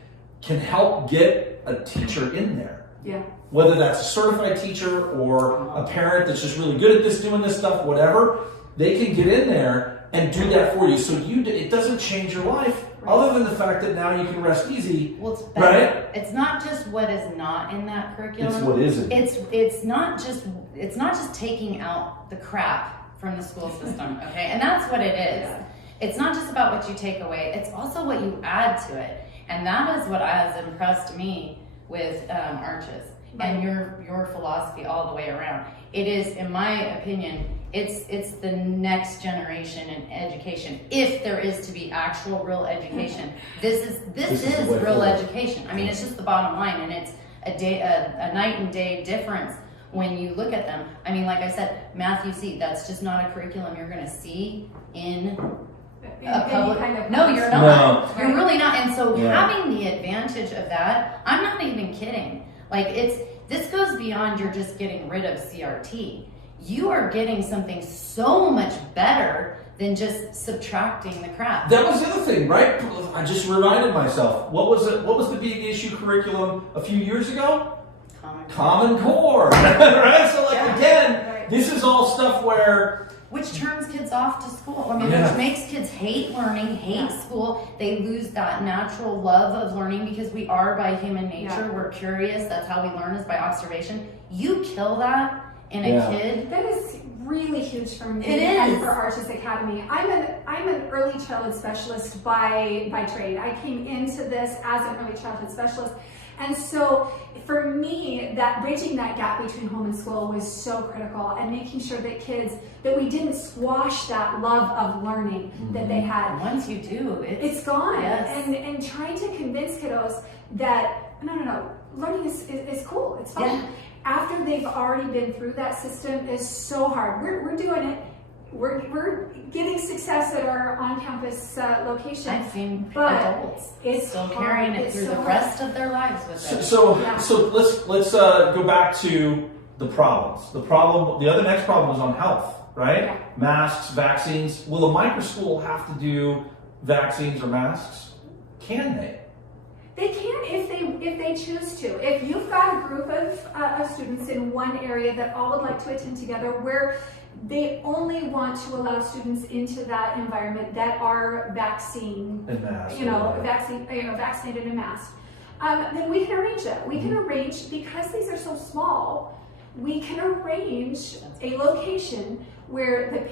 can help get a teacher in there. Yeah. Whether that's a certified teacher or a parent that's just really good at doing this stuff, whatever, they can get in there and do that for you. So it doesn't change your life, other than the fact that now you can rest easy. Well, it's better. Right? It's not just what is not in that curriculum. It's what isn't. It's not just taking out the crap from the school system, okay? And that's what it is. Yeah. It's not just about what you take away. It's also what you add to it. And that is what has impressed me with Arches and your philosophy all the way around. It is, in my opinion, it's the next generation in education. If there is to be actual real education, this is real education. I mean, it's just the bottom line, and it's a night and day difference when you look at them. I mean, like I said, math UC, that's just not a curriculum you're going to see in a public. No, you're not. No. You're really not. And so having the advantage of that, I'm not even kidding. Like this goes beyond you're just getting rid of CRT. You are getting something so much better than just subtracting the crap. That was the other thing, right? I just reminded myself. What was the big issue curriculum a few years ago? Common Core. Right? So again, this is all stuff which turns kids off to school. I mean, which makes kids hate learning, hate school. They lose that natural love of learning, because we are by human nature. We're curious. That's how we learn, is by observation. You kill that in a kid. That is really huge for me. It is. And for Arches Academy. I'm an early childhood specialist by trade. I came into this as an early childhood specialist. And so for me, that bridging that gap between home and school was so critical, and making sure that we didn't squash that love of learning that they had. Once you do, it's gone. Yes. And trying to convince kiddos that no, learning is cool, it's fun. Yeah. After they've already been through that system is so hard. We're doing it. We're getting success at our on-campus location. I've seen adults still carrying it through the rest of their lives with it. So let's go back to the problems. The next problem was on health, right? Yeah. Masks, vaccines. Will a microschool have to do vaccines or masks? Can they? They can if they choose to. If you've got a group of students in one area that all would like to attend together, where they only want to allow students into that environment that are vaccinated and masked, then we can arrange that. We can arrange, because these are so small, we can arrange a location where the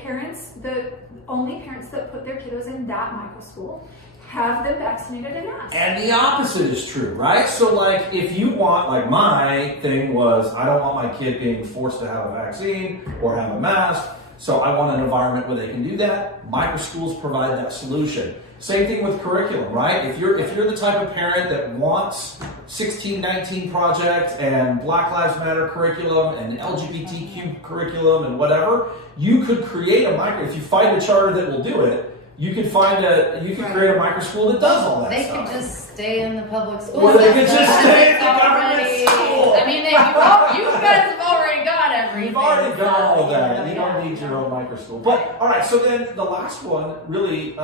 only parents that put their kiddos in that microschool have them vaccinated and masked. And the opposite is true, right? So like if you want, like my thing was, I don't want my kid being forced to have a vaccine or have a mask, so I want an environment where they can do that. Microschools provide that solution. Same thing with curriculum, right? If you're the type of parent that wants 1619 Project and Black Lives Matter curriculum and LGBTQ curriculum and whatever, you could create if you find a charter that will do it, you could create a microschool that does all that They stuff. could just stay in the public school. Or they could just stay in the government Already- school. I mean, you guys have already got everything. You've already got so, all that. You yeah. don't need your own microschool. But all right, so then the last one really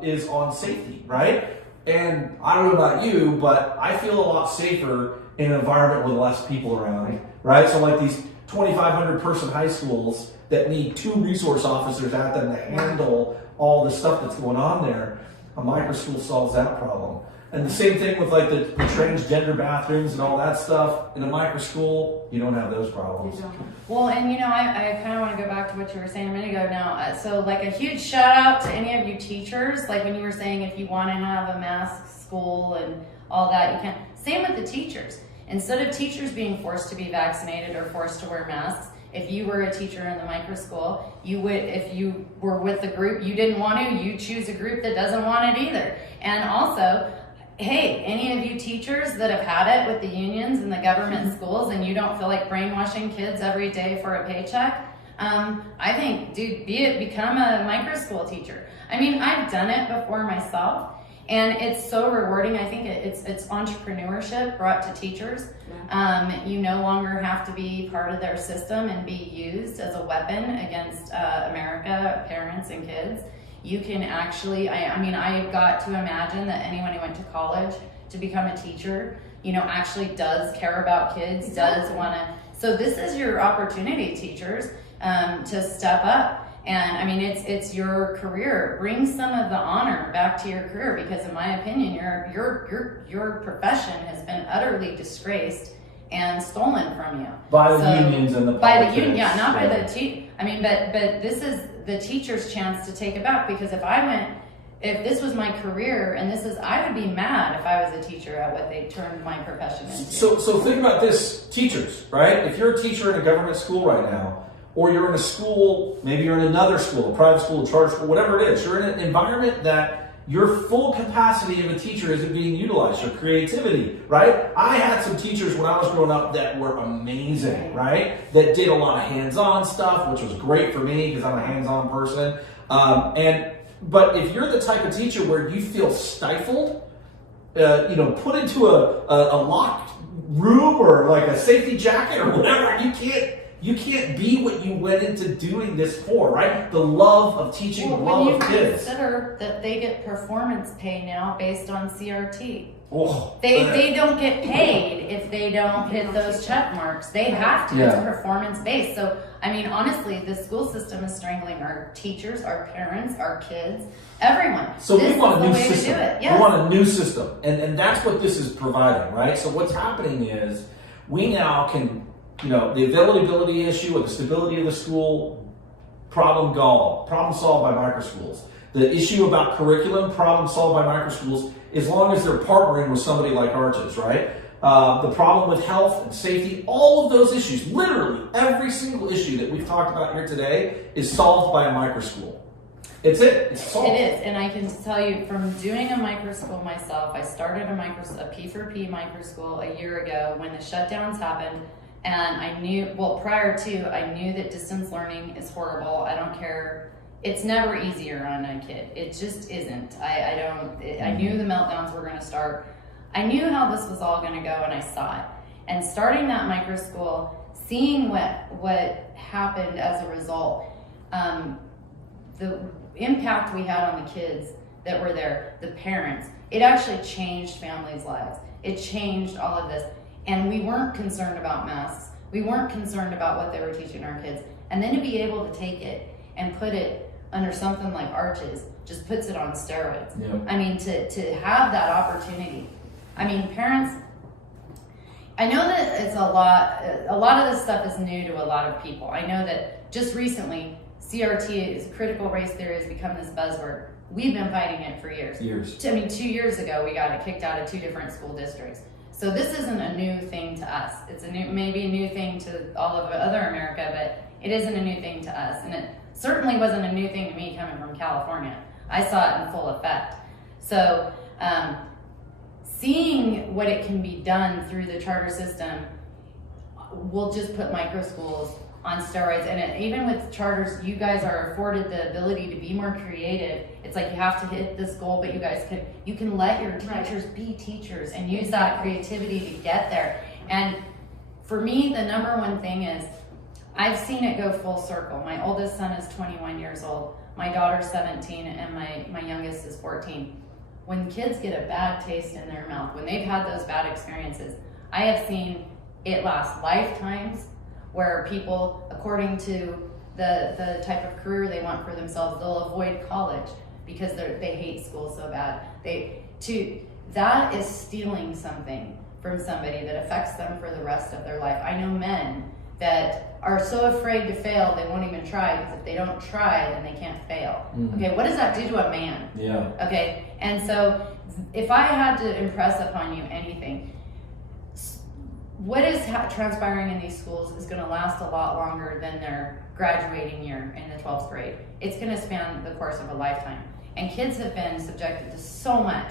is on safety, right? And I don't know about you, but I feel a lot safer in an environment with less people around, right? So like these 2,500 person high schools that need 2 resource officers at them to handle all the stuff that's going on there, a microschool solves that problem. And the same thing with like the transgender bathrooms and all that stuff. In a microschool, you don't have those problems. Well, and I kind of want to go back to what you were saying a minute ago now. So like a huge shout out to any of you teachers, like when you were saying if you want to have a mask school and all that, you can. Same with the teachers. Instead of teachers being forced to be vaccinated or forced to wear masks, if you were a teacher in the microschool, you would, if you were with a group you didn't want to, you choose a group that doesn't want it either. And also, hey, any of you teachers that have had it with the unions and the government schools and you don't feel like brainwashing kids every day for a paycheck, I think, dude, become a microschool teacher. I mean, I've done it before myself, and it's so rewarding. I think it's entrepreneurship brought to teachers. You no longer have to be part of their system and be used as a weapon against America, parents and kids. You can actually, I got to imagine that anyone who went to college to become a teacher, actually does care about kids, does want to. So this is your opportunity, teachers, to step up. And I mean, it's your career. Bring some of the honor back to your career, because in my opinion, your profession has been utterly disgraced and stolen from you By the unions and the by the union, yeah, not by the but this is the teacher's chance to take it back, because if this was my career and I would be mad if I was a teacher at what they turned my profession into. So think about this, teachers, right? If you're a teacher in a government school right now, or you're in a school, maybe you're in another school, a private school, a charter school, whatever it is, you're in an environment that your full capacity of a teacher isn't being utilized, your creativity, right? I had some teachers when I was growing up that were amazing, right? That did a lot of hands-on stuff, which was great for me because I'm a hands-on person. But if you're the type of teacher where you feel stifled, put into a locked room or like a safety jacket or whatever, you can't be what you went into doing this for, right? The love of teaching, the love of kids. When you consider that they get performance pay now based on CRT. Oh, they don't get paid if they don't hit those check marks. They have to. It's performance based. So, I mean, honestly, the school system is strangling our teachers, our parents, our kids, everyone. So we want a new system. Yes. We want a new system. And that's what this is providing, right? So what's happening is we now can, the availability issue or the stability of the school, problem solved by microschools. The issue about curriculum, problem solved by microschools, as long as they're partnering with somebody like Arches, right? The problem with health and safety, all of those issues, literally every single issue that we've talked about here today is solved by a microschool. It's solved. It is, and I can tell you from doing a microschool myself, I started a P4P microschool a year ago when the shutdowns happened. And I knew that distance learning is horrible. I don't care. It's never easier on a kid. It just isn't. I knew the meltdowns were going to start. I knew how this was all going to go, and I saw it. And starting that microschool, seeing what happened as a result, the impact we had on the kids that were there, the parents, it actually changed families' lives. It changed all of this. And we weren't concerned about masks. We weren't concerned about what they were teaching our kids. And then to be able to take it and put it under something like Arches just puts it on steroids. Yep. I mean, to have that opportunity. I mean, parents, I know that it's a lot of this stuff is new to a lot of people. I know that just recently, CRT, critical race theory, has become this buzzword. We've been fighting it for years. I mean, 2 years ago, we got it kicked out of 2 different school districts. So this isn't a new thing to us. It's maybe a new thing to all of other America, but it isn't a new thing to us. And it certainly wasn't a new thing to me coming from California. I saw it in full effect. So seeing what it can be done through the charter system will just put micro schools on steroids. And even with charters, you guys are afforded the ability to be more creative. It's like you have to hit this goal, but you can let your teachers be teachers and use that creativity to get there. And for me, the number one thing is I've seen it go full circle. My oldest son is 21 years old. My daughter's 17 and my youngest is 14. When kids get a bad taste in their mouth, when they've had those bad experiences, I have seen it last lifetimes, where people, according to the type of career they want for themselves, they'll avoid college because they hate school so bad. That is stealing something from somebody that affects them for the rest of their life. I know men that are so afraid to fail they won't even try, because if they don't try, then they can't fail. Okay, what does that do to a man? Yeah. Okay, and so if I had to impress upon you anything, what is transpiring in these schools is going to last a lot longer than their graduating year in the 12th grade. It's going to span the course of a lifetime. And kids have been subjected to so much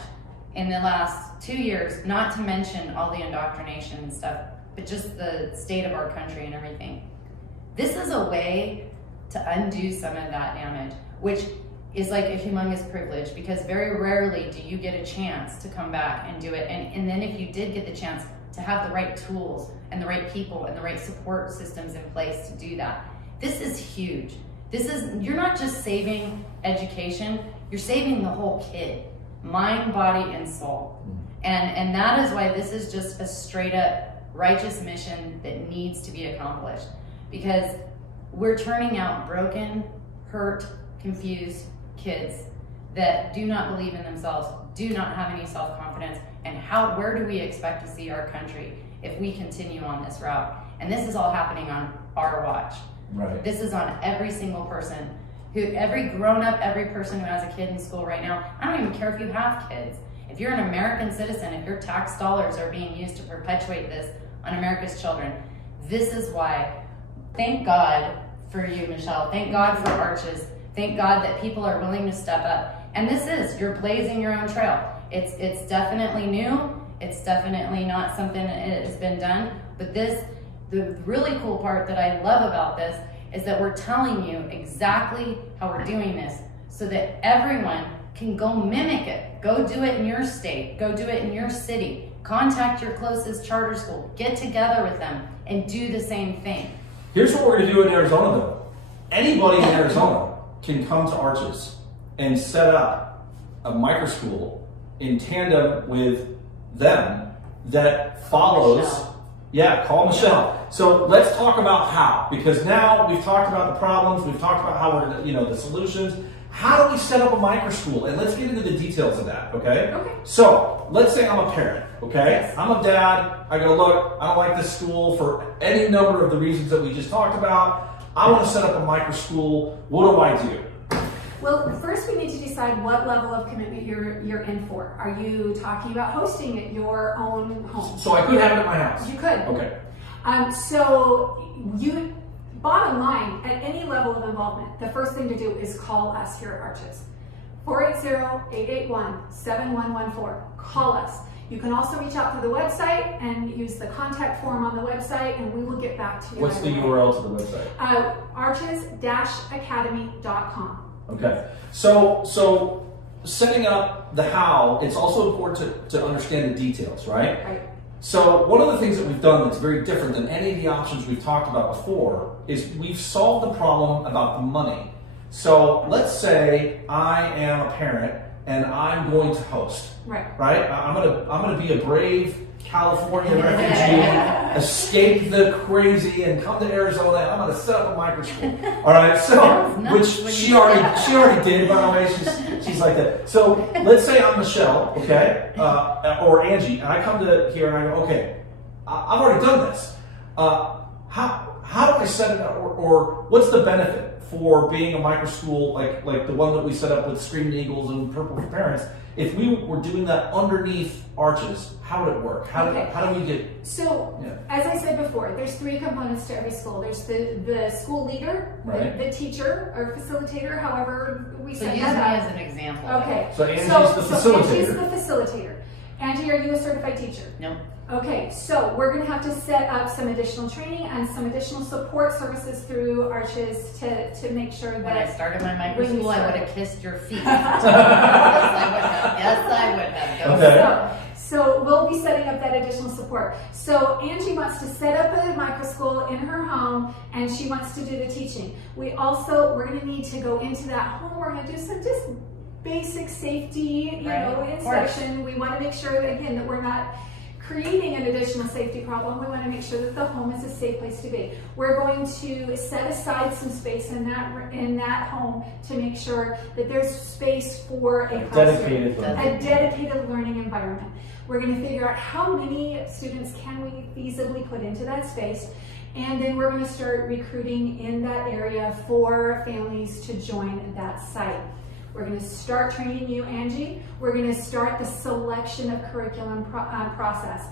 in the last 2 years, not to mention all the indoctrination and stuff, but just the state of our country and everything. This is a way to undo some of that damage, which is like a humongous privilege, because very rarely do you get a chance to come back and do it. And then if you did get the chance, to have the right tools and the right people and the right support systems in place to do that. This is huge. You're not just saving education, you're saving the whole kid, mind, body, and soul. And that is why this is just a straight up righteous mission that needs to be accomplished, because we're turning out broken, hurt, confused kids that do not believe in themselves, do not have any self-confidence, and where do we expect to see our country if we continue on this route? And this is all happening on our watch. Right. This is on every single person, every grown-up, every person who has a kid in school right now. I don't even care if you have kids. If you're an American citizen, if your tax dollars are being used to perpetuate this on America's children, this is why. Thank God for you, Michelle. Thank God for Arches. Thank God that people are willing to step up. And you're blazing your own trail. It's definitely new. It's definitely not something that has been done. But the really cool part that I love about this is that we're telling you exactly how we're doing this, so that everyone can go mimic it. Go do it in your state. Go do it in your city. Contact your closest charter school. Get together with them and do the same thing. Here's what we're going to do in Arizona, though. Anybody in Arizona can come to Arches and set up a microschool in tandem with them that follows. Michelle. Yeah, call Michelle. So let's talk about how, because now we've talked about the problems, we've talked about how we're, the solutions. How do we set up a microschool? And let's get into the details of that, okay? Okay. So let's say I'm a parent, okay? Yes. I'm a dad. I go, look, I don't like this school for any number of the reasons that we just talked about. I want to set up a microschool. What do I do? Well, first we need to decide what level of commitment you're in for. Are you talking about hosting at your own home? So I could have it at my house. You could. Okay. Bottom line, at any level of involvement, the first thing to do is call us here at Arches. 480-881-7114. Call us. You can also reach out to the website and use the contact form on the website, and we will get back to you. What's the URL to the website? arches-academy.com. Okay. So setting up the how, it's also important to understand the details, right? Right. So one of the things that we've done that's very different than any of the options we've talked about before is we've solved the problem about the money. So let's say I am a parent and I'm going to host. Right. Right? I'm gonna be a brave California refugee, escape the crazy, and come to Arizona. And I'm gonna set up a microschool. All right. So, which she already did, by the way. She's like that. So let's say I'm Michelle, okay, or Angie, and I come to here and I go, okay, I've already done this. how do I set it up, or what's the benefit for being a microschool like the one that we set up with Screaming Eagles and Purple for Parents? If we were doing that underneath arches, how would it work? How do we get? So, as I said before, there's 3 components to every school. There's the school leader, Right. the teacher or facilitator, however we So set use me that up. as an example. Okay. So Angie's the So facilitator. Angie's the facilitator. Angie, are you a certified teacher? Nope. Okay, so we're going to have to set up some additional training and some additional support services through Arches to make sure that When I started my when you microschool, I start- would have kissed your feet. Yes, I would have. Yes, I would have. Go Okay. So we'll be setting up that additional support. So Angie wants to set up a microschool in her home, and she wants to do the teaching. We're going to need to go into that home. We're going to do some just basic safety, inspection. We want to make sure that, again, that we're not creating an additional safety problem. We want to make sure that the home is a safe place to be. We're going to set aside some space in that home to make sure that there's space for a Dedicated classroom, learning. a dedicated learning environment. We're going to figure out how many students can we feasibly put into that space, and then we're going to start recruiting in that area for families to join that site. We're going to start training you, Angie. We're going to start the selection of curriculum process.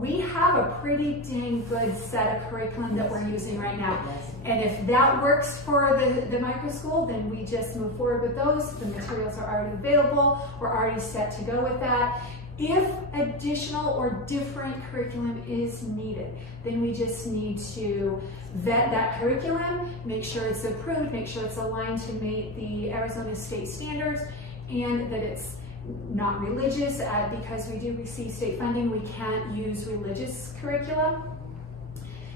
We have a pretty dang good set of curriculum that we're using right now. And if that works for the microschool, then we just move forward with those. The materials are already available. We're already set to go with that. If additional or different curriculum is needed, then we just need to vet that curriculum, make sure it's approved, make sure it's aligned to meet the Arizona state standards, and that it's not religious. Because we do receive state funding, we can't use religious curriculum.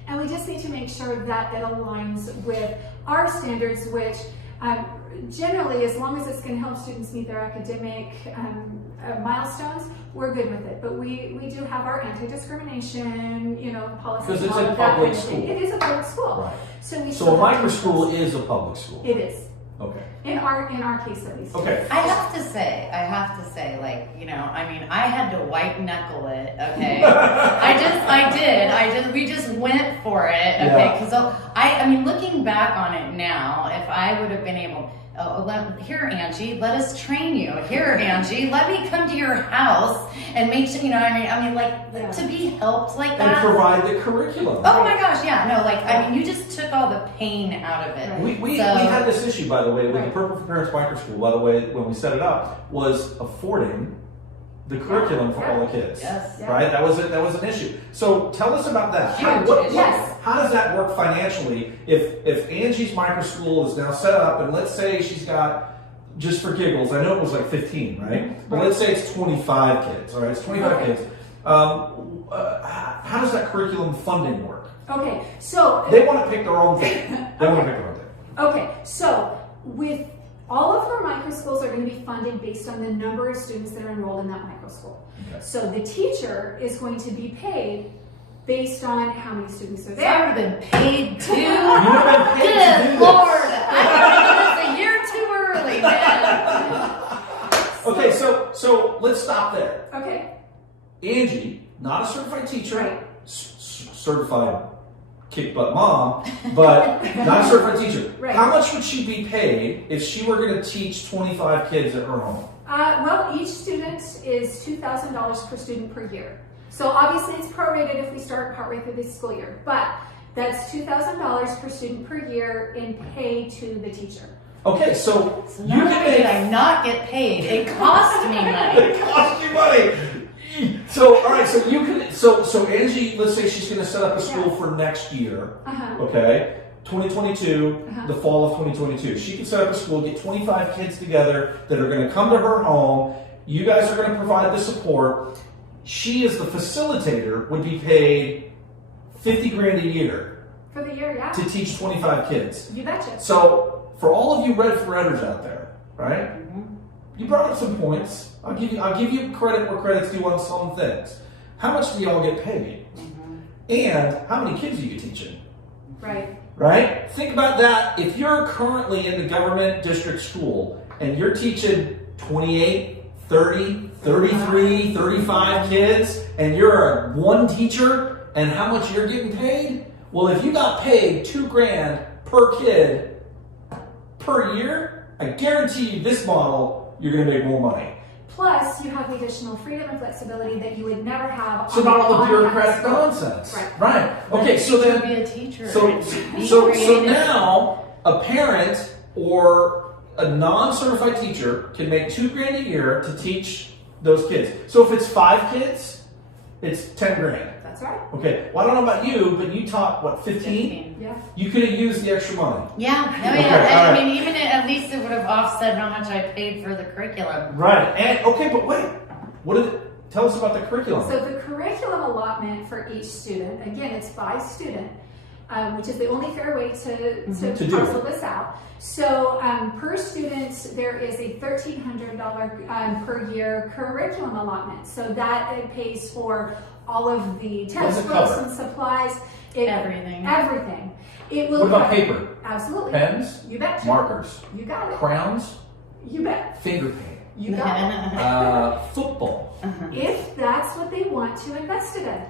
And we just need to make sure that it aligns with our standards, which generally, as long as it's going to help students meet their academic milestones, we're good with it. But we do have our anti-discrimination, policies. Because it's and all a of that public kind of thing. school. It is a public school. Right. So we So still a have to use microschool those. is a public school. It is. Okay. In our case, at least. Okay. I have to say, I had to white knuckle it, okay? we just went for it, okay? Yeah. Because looking back on it now, if I would have been able, here, Angie, let us train you. Here, Angie, let me come to your house and make sure, to be helped like And that. provide the curriculum. Oh my gosh, yeah, you just took all the pain out of it. We had this issue, by the way, with the Purple for Parents Microschool, by the way, when we set it up, was affording the curriculum for all the kids. Yes. Right? That was an issue. So tell us about that. Yes. How does that work financially if Angie's microschool is now set up, and let's say she's got, just for giggles, I know it was like 15, right? But let's say it's 25 kids, all right? It's 25 kids. How does that curriculum funding work? Okay, so They want to pick their own thing. Okay, so with all of her microschools are going to be funded based on the number of students that are enrolled in that microschool. Okay. So the teacher is going to be paid based on how many students are I there. would have been paid too. You would have been paid to do Good this. Lord, I did this a year too early, man. Okay, so let's stop there. Okay, Angie, not a certified teacher, Right. certified kick butt mom, but not a certified teacher. Right. How much would she be paid if she were going to teach 25 kids at her home? well, each student is $2,000 per student per year. So obviously it's prorated if we start partway through the school year, but that's $2,000 per student per year in pay to the teacher. Okay, so you Not can only did make I not get paid, it cost me money. it cost you money. So all right, so you can so Angie, let's say she's going to set up a school for next year. Okay, 2022, the fall of 2022. She can set up a school, get 25 kids together that are going to come to her home. You guys are going to provide the support. She, as the facilitator, would be paid $50,000 a year For the year, yeah. to teach 25 kids. You betcha. So for all of you Red Foretters out there, right? You brought up some points. I'll give you credit where credit's due on some things. How much do y'all get paid? And how many kids are you teaching? Right. Right? Think about that. If you're currently in the government district school and you're teaching 28, 30, 33, 35 kids, and you're one teacher, and how much you're getting paid? Well, if you got paid $2,000 per kid per year, I guarantee you this model, you're going to make more money. Plus, you have the additional freedom and flexibility that you would never have. So not all the bureaucratic nonsense. Right. Okay. So then, be a teacher. so now a parent or a non-certified teacher can make $2,000 a year to teach those kids. So if it's 5 kids, it's $10,000. That's right. Okay. Well, I don't know about you, but you taught what, 15? Yeah. You could have used the extra money. Yeah. No, Okay, yeah. all I right. mean, even at least it would have offset how much I paid for the curriculum. Right. And okay, but wait. What did it tell us about the curriculum? So the curriculum allotment for each student, again, it's by student, which is the only fair way to To do parcel it. this out. So per student, there is a $1,300 per year curriculum allotment. So that it pays for all of the does it textbooks cover? and supplies. Everything. Everything. It will What about cover- paper? Absolutely. Pens? You bet. Markers? You got it. Crayons? You bet. Finger paint? You got it. Football? If that's what they want to invest it in.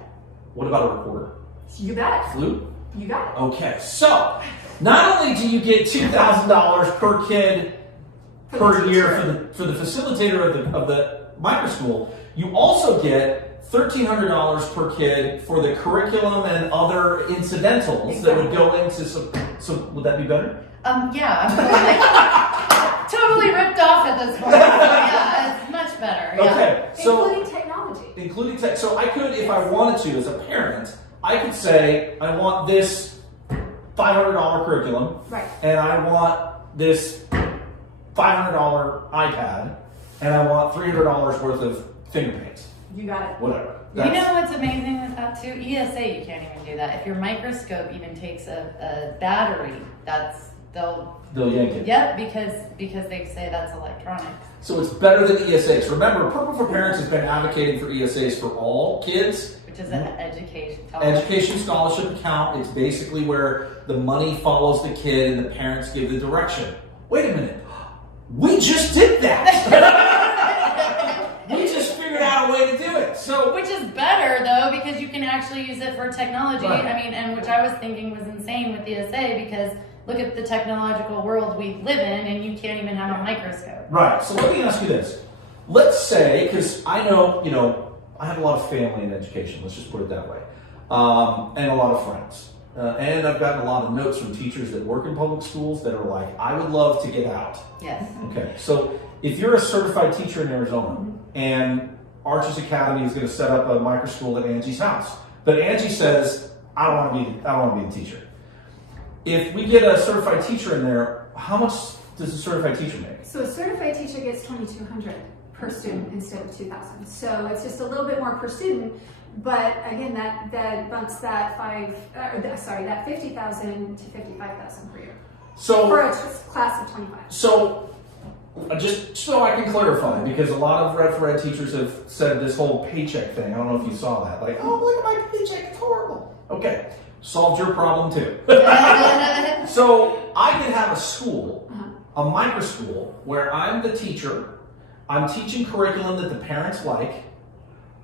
What about a recorder? You bet. Flute? You got it. Okay, so not only do you get $2,000 per kid per year for the facilitator of the microschool, you also get $1,300 per kid for the curriculum and other incidentals that would go into. So would that be better? Yeah. I'm totally ripped off at this point. So, yeah, it's much better. Yeah. Okay, so Including technology. including tech. So I could, if I wanted to, as a parent, I could say I want this $500 curriculum, Right. and I want this $500 iPad, and I want $300 worth of finger paints. You got it. Whatever. You know what's amazing with that too? ESA, you can't even do that. If your microscope even takes a battery, They'll yank it. Yep, because they say that's electronic. So it's better than ESAs. Remember, Purple for Parents has been advocating for ESAs for all kids. Which is an education. Education scholarship account. It's basically where the money follows the kid and the parents give the direction. Wait a minute. We just did that. We just figured out a way to do it. So Which is better though, because you can actually use it for technology. Right. I mean, and which I was thinking was insane with ESA, because look at the technological world we live in, and you can't even have a microscope. Right. So let me ask you this. Let's say, because I know, I have a lot of family in education. Let's just put it that way, and a lot of friends. And I've gotten a lot of notes from teachers that work in public schools that are like, I would love to get out. Yes. Okay, so if you're a certified teacher in Arizona and Arches Academy is going to set up a microschool at Angie's house, but Angie says, I don't want to be a teacher. If we get a certified teacher in there, how much does a certified teacher make? So a certified teacher gets $2,200 per student instead of $2,000. So it's just a little bit more per student. But again, that bumps that $50,000 to $55,000 per year. So For a class of 25. So, just so I can clarify, because a lot of Red for Ed teachers have said this whole paycheck thing. I don't know if you saw that. Like, oh, look at my paycheck, it's horrible. Okay, solved your problem too. So, I could have a school, a microschool, where I'm the teacher, I'm teaching curriculum that the parents like,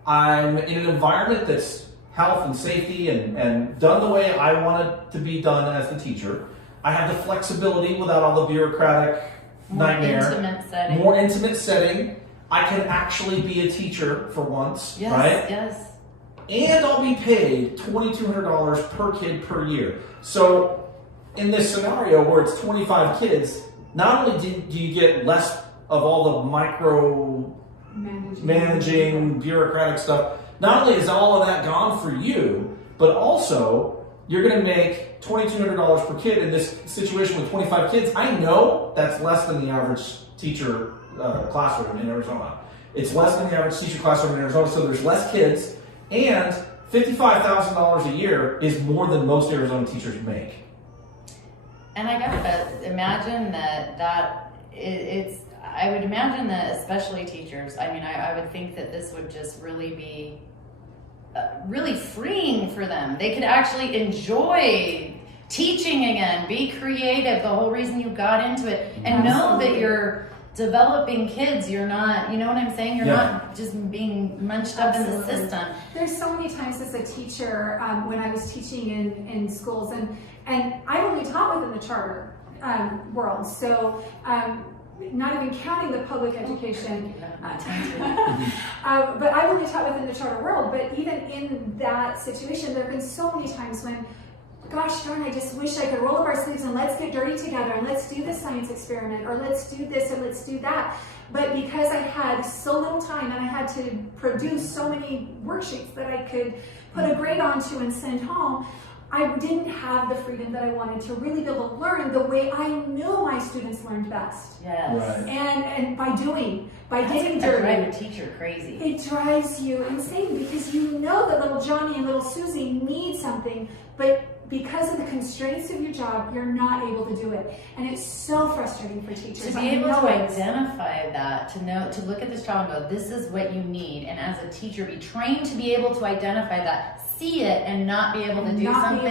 I'm in an environment that's health and safety and done the way I want it to be done as the teacher. I have the flexibility without all the bureaucratic nightmare. More intimate setting. I can actually be a teacher for once, Yes, right? yes. And I'll be paid $2,200 per kid per year. So in this scenario where it's 25 kids, not only do you get less of all the managing bureaucratic stuff, not only is all of that gone for you, but also you're going to make $2,200 per kid in this situation with 25 kids. I know that's less than the average teacher classroom in Arizona. It's less than the average teacher classroom in Arizona, so there's less kids, and $55,000 a year is more than most Arizona teachers make. And I gotta imagine I would imagine that especially teachers, I mean, I would think that this would just really be really freeing for them. They could actually enjoy teaching again, be creative, the whole reason you got into it, and know that you're developing kids. You're not, you know what I'm saying? You're not just being munched up in the system. There's so many times as a teacher, when I was teaching in schools, and I only taught within the charter world, so not even counting the public education, but I only taught within the charter world. But even in that situation, there have been so many times when, gosh darn, I just wish I could roll up our sleeves and let's get dirty together and let's do this science experiment, or let's do this and let's do that. But because I had so little time and I had to produce so many worksheets that I could put a grade onto and send home, I didn't have the freedom that I wanted to really be able to learn the way I knew my students learned best. Yes. Right. And by getting dirty. That drives a teacher crazy. It drives you insane because you know that little Johnny and little Susie need something, but because of the constraints of your job, you're not able to do it. And it's so frustrating for teachers. To be able to identify that, to know, to look at this child and go, this is what you need. And as a teacher, be trained to be able to identify that, see it, and not be able to do something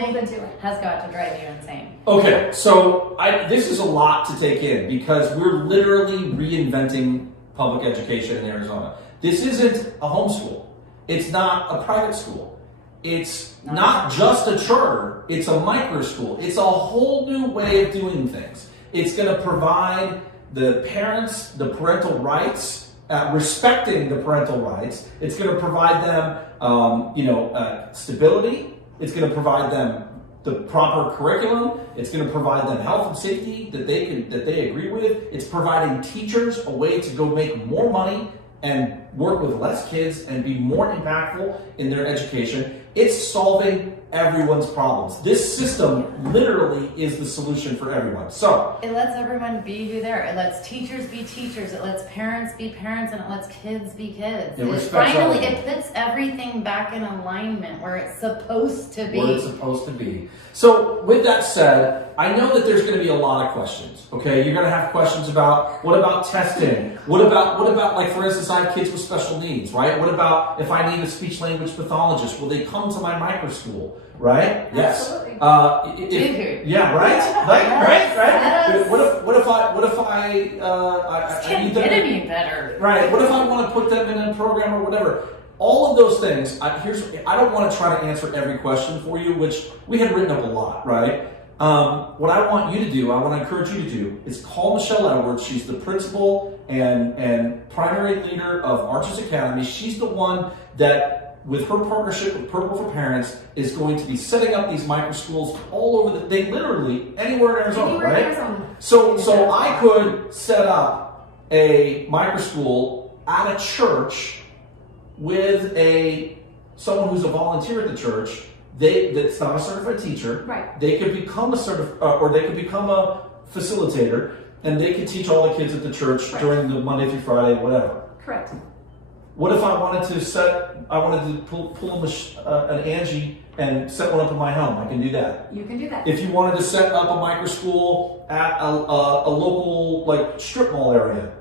has got to drive you insane. Okay, so this is a lot to take in because we're literally reinventing public education in Arizona. This isn't a homeschool. It's not a private school. It's not just a charter, it's a microschool. It's a whole new way of doing things. It's going to provide the parents the parental rights, respecting the parental rights. It's going to provide them, stability. It's going to provide them the proper curriculum. It's going to provide them health and safety that they agree with. It's providing teachers a way to go make more money and work with less kids and be more impactful in their education. It's solving everyone's problems. This system literally is the solution for everyone. So it lets everyone be who they are. It lets teachers be teachers. It lets parents be parents, and it lets kids be kids. It puts everything back in alignment where it's supposed to be. Where it's supposed to be. So with that said, I know that there's going to be a lot of questions. Okay, you're going to have questions about what about testing? What about like, for instance, I have kids with special needs, right? What about if I need a speech language pathologist? Will they come to my microschool? Right? Yes. Absolutely. Yeah. Right. Right. Yes. What if I need them? Can't get any better. Right. What if I want to put them in a program or whatever? All of those things. I don't want to try to answer every question for you, which we had written up a lot, right? What I want you to do, I want to encourage you to do, is call Michelle Edwards. She's the principal and primary leader of Arches Academy. She's the one that, with her partnership with Purple for Parents, is going to be setting up these microschools all over they literally anywhere in Arizona, right? So I could set up a microschool at a church with someone who's a volunteer at the church. That's not a certified teacher. Right. They could become or they could become a facilitator, and they could teach all the kids at the church during the Monday through Friday, whatever. Correct. What if I wanted to pull an Angie and set one up in my home? I can do that. You can do that. If you wanted to set up a microschool at a local strip mall area,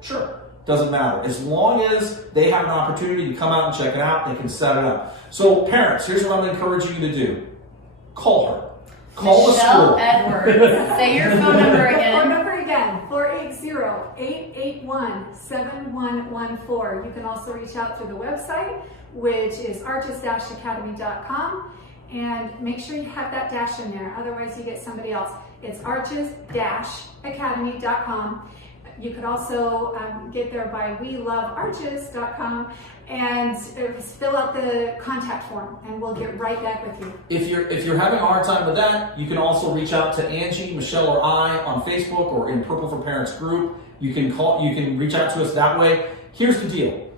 sure. Doesn't matter. As long as they have an opportunity to come out and check it out, they can set it up. So parents, here's what I'm encouraging you to do. Call her. Call the school. Michelle Edwards. Say your phone number again. Phone number again, 480-881-7114. You can also reach out through the website, which is arches-academy.com, and make sure you have that dash in there. Otherwise, you get somebody else. It's arches-academy.com. You could also get there by welovearches.com and fill out the contact form, and we'll get right back with you. If you're having a hard time with that, you can also reach out to Angie, Michelle, or I on Facebook or in Purple for Parents group. You can reach out to us that way. Here's the deal.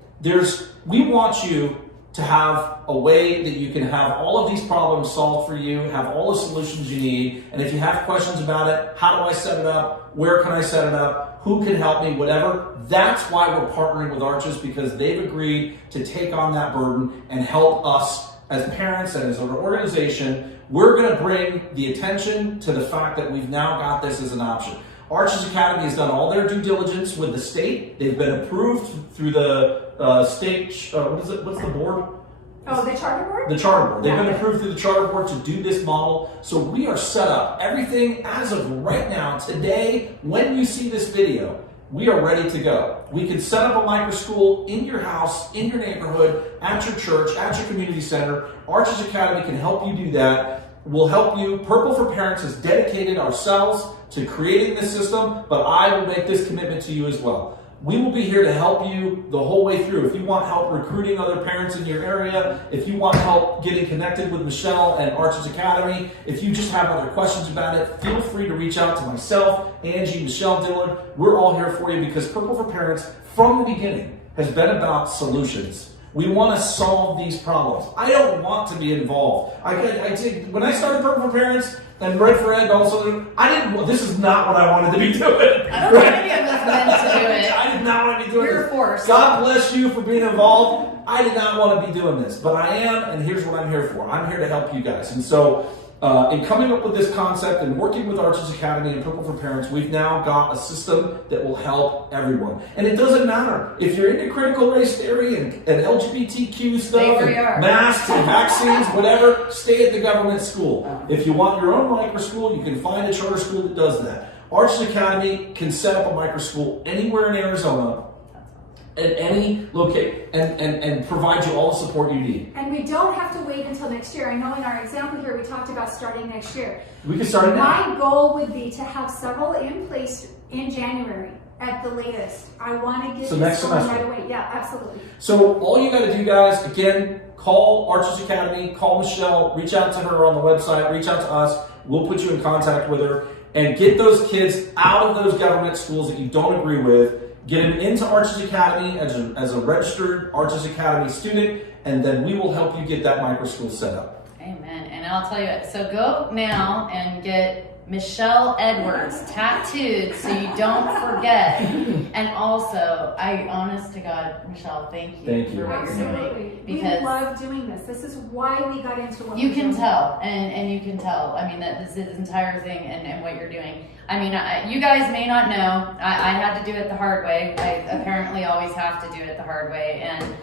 We want you to have a way that you can have all of these problems solved for you, have all the solutions you need, and if you have questions about it, how do I set it up? Where can I set it up? Who can help me? Whatever. That's why we're partnering with Arches, because they've agreed to take on that burden and help us as parents and as an organization. We're going to bring the attention to the fact that we've now got this as an option. Arches Academy has done all their due diligence with the state. They've been approved through the state, what's the board? Oh, the charter board? The charter board. They've been approved through the charter board to do this model. So we are set up. Everything as of right now, today, when you see this video, we are ready to go. We can set up a microschool in your house, in your neighborhood, at your church, at your community center. Arches Academy can help you do that. We'll help you. Purple for Parents has dedicated ourselves to creating this system, but I will make this commitment to you as well. We will be here to help you the whole way through. If you want help recruiting other parents in your area, if you want help getting connected with Michelle and Arches Academy, if you just have other questions about it, feel free to reach out to myself, Angie, Michelle Dillard. We're all here for you because Purple for Parents, from the beginning, has been about solutions. We want to solve these problems. I don't want to be involved. When I started Purple for Parents and Red for Ed, also, this is not what I wanted to be doing. I don't think any of us meant to do it. I did not want to be doing You're this. forced. God bless you for being involved. I did not want to be doing this, but I am, and here's what I'm here for. I'm here to help you guys. And so, in coming up with this concept and working with Arches Academy and Purple for Parents, we've now got a system that will help everyone. And it doesn't matter if you're into critical race theory and LGBTQ stuff, and masks and vaccines, whatever, stay at the government school. If you want your own microschool, you can find a charter school that does that. Arches Academy can set up a microschool anywhere in Arizona at any location and provide you all the support you need. And we don't have to wait until next year. I know in our example here, we talked about starting next year. We can start it now. My goal would be to have several in place in January at the latest. I want to get next this going semester. right away. Yeah, absolutely. So all you got to do, guys, again, call Arches Academy, call Michelle, reach out to her on the website, reach out to us. We'll put you in contact with her and get those kids out of those government schools that you don't agree with. Get them into Arches Academy as a registered Arches Academy student, and then we will help you get that microschool set up. Amen. And I'll tell you what, so go now and get Michelle Edwards tattooed so you don't forget. And also, I honest to God, Michelle, thank you for what you're doing. Because we love doing this. This is why we got into what you we're can doing. tell, and you can tell. I mean, that this entire thing and what you're doing. I mean, you guys may not know. I had to do it the hard way. I apparently always have to do it the hard way. And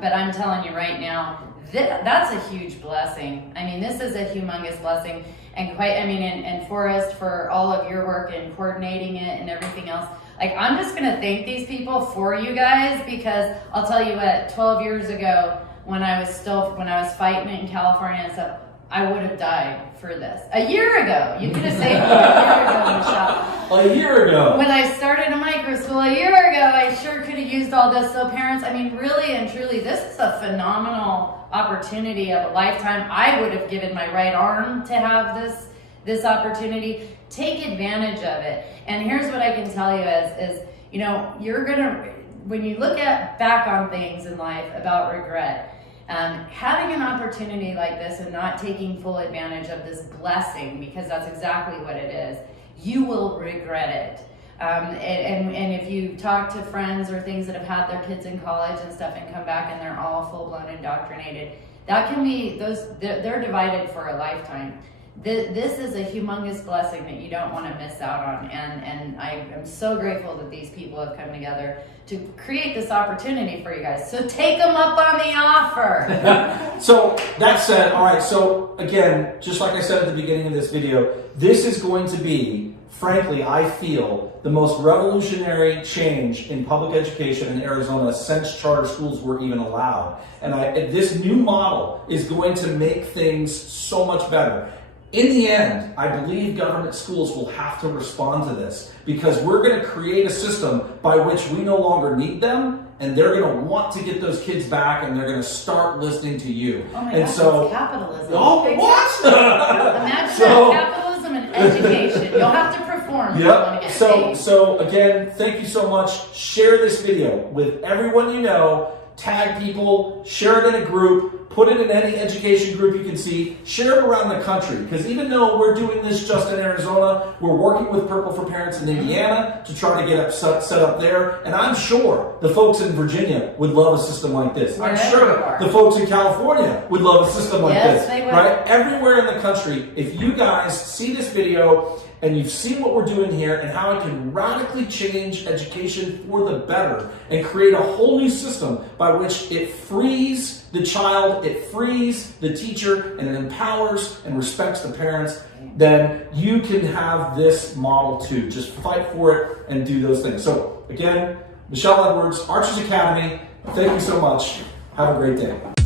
but I'm telling you right now, that's a huge blessing. I mean, this is a humongous blessing. And and Forrest, for all of your work in coordinating it and everything else. Like, I'm just going to thank these people for you guys, because I'll tell you what, 12 years ago, when I was fighting it in California and stuff, I would have died for this. A year ago. You could have saved me a year ago, Michelle. A year ago. When I started a microschool a year ago, I sure could have used all this. So parents, I mean, really and truly, this is a phenomenal opportunity of a lifetime. I would have given my right arm to have this opportunity. Take advantage of it. And here's what I can tell you is you know, you're gonna, when you look back on things in life about regret, having an opportunity like this and not taking full advantage of this blessing, because that's exactly what it is, you will regret it. And if you talk to friends or things that have had their kids in college and stuff and come back and they're all full-blown indoctrinated, that can be, they're divided for a lifetime. This is a humongous blessing that you don't want to miss out on, and I am so grateful that these people have come together to create this opportunity for you guys. So take them up on the offer. So that said, all right, so again, just like I said at the beginning of this video, this is going to be, frankly, I feel, the most revolutionary change in public education in Arizona since charter schools were even allowed. And this new model is going to make things so much better. In the end, I believe government schools will have to respond to this, because we're going to create a system by which we no longer need them, and they're going to want to get those kids back, and they're going to start listening to you. Oh my and gosh, so, it's capitalism. Oh, what? Imagine that, capitalism and education. You'll have to perform if you want to get paid. So again, thank you so much. Share this video with everyone you know. Tag people, share it in a group, put it in any education group you can see, share it around the country, because even though we're doing this just in Arizona, we're working with Purple for Parents in Indiana to try to get it set up there, and I'm sure the folks in Virginia would love a system like this. I'm sure the folks in California would love a system like this. They would. Right? Everywhere in the country, if you guys see this video and you've seen what we're doing here and how it can radically change education for the better and create a whole new system by which it frees the child, it frees the teacher, and it empowers and respects the parents, then you can have this model too. Just fight for it and do those things. So again, Michelle Edwards, Archers Academy, thank you so much. Have a great day.